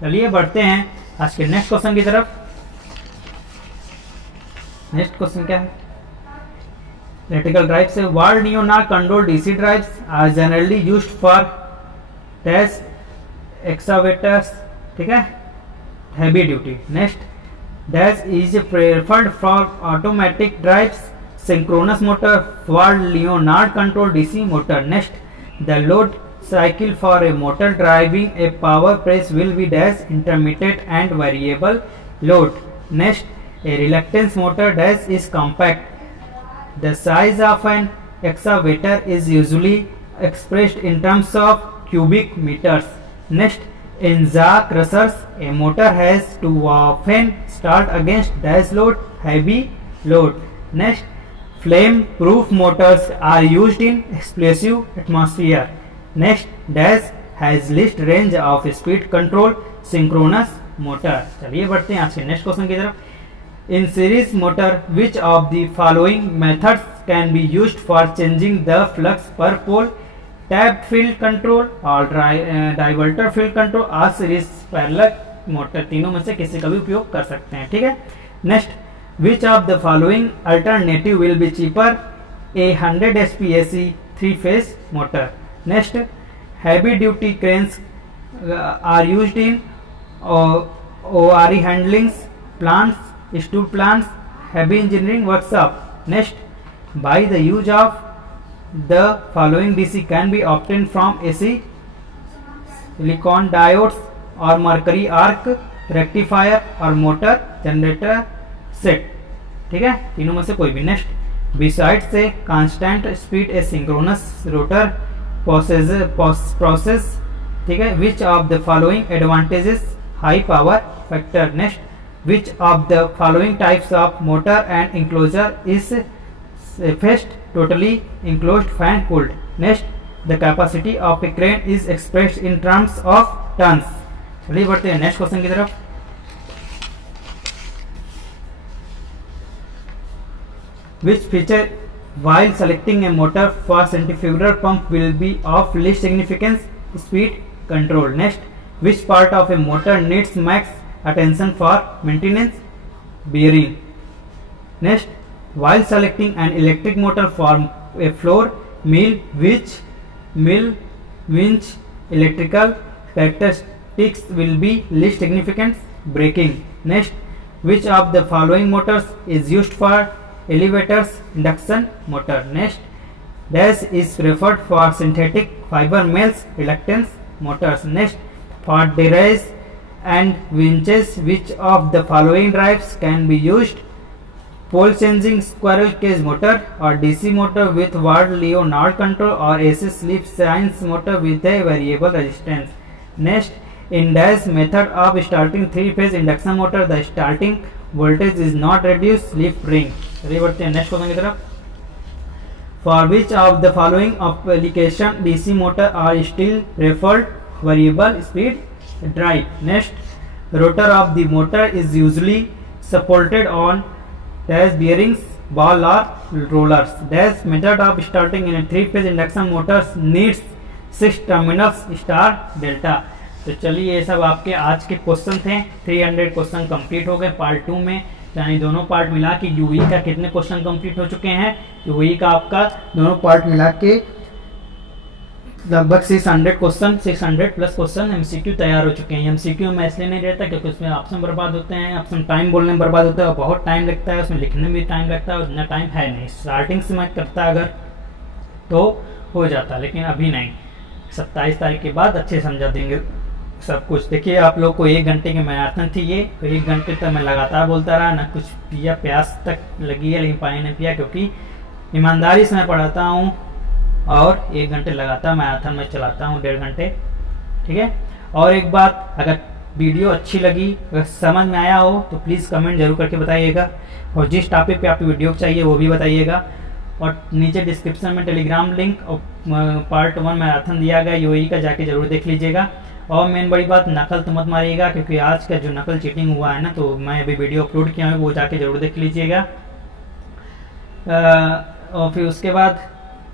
चलिए बढ़ते हैं आज के नेक्स्ट क्वेश्चन की तरफ। नेक्स्ट क्वेश्चन क्या है? इलेक्ट्रिकल ड्राइव से Ward Leonard control DC drives are generally used for test excavators. ठीक है, heavy duty. Next, dash is preferred for automatic drives, synchronous motor, world Leonard control DC motor. Next, the load cycle for a motor driving a power press will be dash intermittent and variable load. Next, a reluctance motor dash is compact. The size of an excavator is usually expressed in terms of cubic meters. Next, in jaw crushers, a motor has to often start against dash load, heavy load. Next, flame proof motors are used in explosive atmosphere. Next, dash has least range of speed control, synchronous motor. चलिए बढ़ते हैं आज के नेक्स्ट क्वेश्चन की तरफ। In series motor which of the following methods can be used for changing the flux पर पोल? टैप फील्ड कंट्रोल और डाइवर्टर फील्ड कंट्रोल और सीरीज पैरेलल मोटर, तीनों में से किसी का भी उपयोग कर सकते हैं। ठीक है, next, which of the following alternative will be cheaper? A 100 HP AC 3-phase motor. Next, heavy duty cranes are used in ORE handlings, plants, steel plants, heavy engineering workshop. Next, by the use of the following DC can be obtained from AC silicon diodes or mercury arc rectifier or motor generator set. ठीक है, तीनों में से कोई भी। नेक्स्ट, बिसाइड से constant speed a synchronous rotor process. ठीक है, which of the following advantages? High power factor. Next, which of the following types of motor and enclosure is fest totally enclosed fan cooled? Next, the capacity of a crane is expressed in terms of tons. चलिए बढ़ते हैं नेक्स्ट क्वेश्चन की तरफ। which feature while selecting a motor for centrifugal pump will be of least significance. Speed control. Next, which part of a motor needs max attention for maintenance? Bearing. Next, while selecting an electric motor for a floor mill, which electrical characteristics will be least significant? Braking. Next, which of the following motors is used for elevators? Induction motor. Next, dash is preferred for synthetic fiber mills reluctance motors. Next, for derailleurs and winches, which of the following drives can be used? Pole changing squirrel cage motor or DC motor with Ward Leonard control or AC slip science motor with a variable resistance. Next, in dash method of starting 3-phase induction motor, the starting voltage is not reduced. Slip ring. चलिए बढ़ते हैं नेक्स्ट क्वेश्चन की तरफ. For which of the following application DC motor are still preferred? Variable speed drive. Next, rotor of the motor is usually supported on dash bearings, ball or rollers. Dash method of starting in a 3-phase induction motors needs 6 terminals star delta. तो चलिए ये सब आपके आज के क्वेश्चन थे. 300 क्वेश्चन कंप्लीट हो गए पार्ट 2 में. यानी दोनों पार्ट मिला के यूई का कितने क्वेश्चन कंप्लीट हो चुके हैं? यूई का आपका दोनों पार्ट मिला के लगभग 600 क्वेश्चन, 600 प्लस क्वेश्चन एमसीक्यू तैयार हो चुके हैं. एमसीक्यू में इसलिए नहीं रहता क्योंकि उसमें ऑप्शन बर्बाद होते हैं, ऑप्शन टाइम बोलने में बर्बाद होता है, बहुत टाइम लगता है, उसमें लिखने में भी टाइम लगता है. उतना टाइम है नहीं. स्टार्टिंग से मैं करता अगर तो हो जाता, लेकिन अभी नहीं. 27 तारीख के बाद अच्छे समझा देंगे सब कुछ. देखिए आप लोग को 1 घंटे की मैराथन थी ये, तो 1 घंटे तक मैं लगातार बोलता रहा, ना कुछ पिया, प्यास तक लगी है लेकिन पानी नहीं पिया, क्योंकि ईमानदारी से मैं पढ़ाता हूँ और 1 घंटे लगातार मैराथन में चलाता हूँ, 1.5 घंटे. ठीक है. और एक बात, अगर वीडियो अच्छी लगी, अगर समझ में आया हो तो प्लीज़ कमेंट जरूर करके बताइएगा, और जिस टॉपिक पे आपको वीडियो चाहिए वो भी बताइएगा. और नीचे डिस्क्रिप्शन में टेलीग्राम लिंक और पार्ट 1 मैराथन दिया गया यूएई का, जाके जरूर देख लीजिएगा. और मेन बड़ी बात, नकल तो मत मारिएगा, क्योंकि आज का जो नकल चीटिंग हुआ है ना, तो मैं अभी वीडियो अपलोड किया हूँ, वो जाके जरूर देख लीजिएगा. और फिर उसके बाद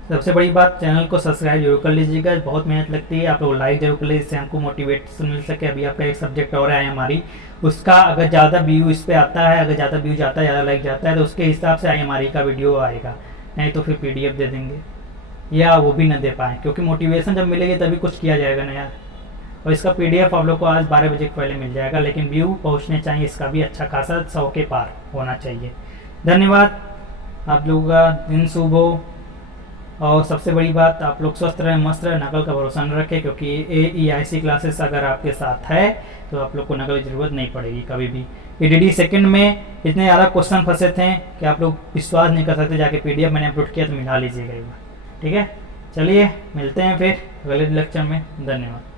सबसे बड़ी बात, चैनल को सब्सक्राइब जरूर कर लीजिएगा. बहुत मेहनत लगती है, आप लोग लाइक जरूर कर लीजिए, जिससे हमको मोटिवेशन मिल सके. अभी आपका एक सब्जेक्ट और है हमारी, उसका अगर ज़्यादा व्यू इस पर आता है, अगर ज़्यादा व्यू जाता है, ज़्यादा लाइक जाता है, तो उसके हिसाब से हमारी का वीडियो आएगा. नहीं तो फिर PDF दे देंगे या वो भी न दे पाए, क्योंकि मोटिवेशन जब मिलेगी तभी कुछ किया जाएगा ना यार. और इसका PDF आप लोग को आज 12 बजे के पहले मिल जाएगा, लेकिन व्यू पहुंचने चाहिए, इसका भी अच्छा खासा 100 के पार होना चाहिए. धन्यवाद. आप लोगों का दिन शुभ हो. और सबसे बड़ी बात, आप लोग स्वस्थ रहें, मस्त रहें, नकल का भरोसा न रखें, क्योंकि AEIC क्लासेस अगर आपके साथ है तो आप लोग को नकल की ज़रूरत नहीं पड़ेगी कभी भी. EDD सेकंड में इतने ज़्यादा क्वेश्चन फंसे थे कि आप लोग विश्वास नहीं कर सकते. जाके PDF मैंने अपलोड किया तो मिला लीजिएगा एक बार. ठीक है. चलिए मिलते हैं फिर अगले लेक्चर में. धन्यवाद.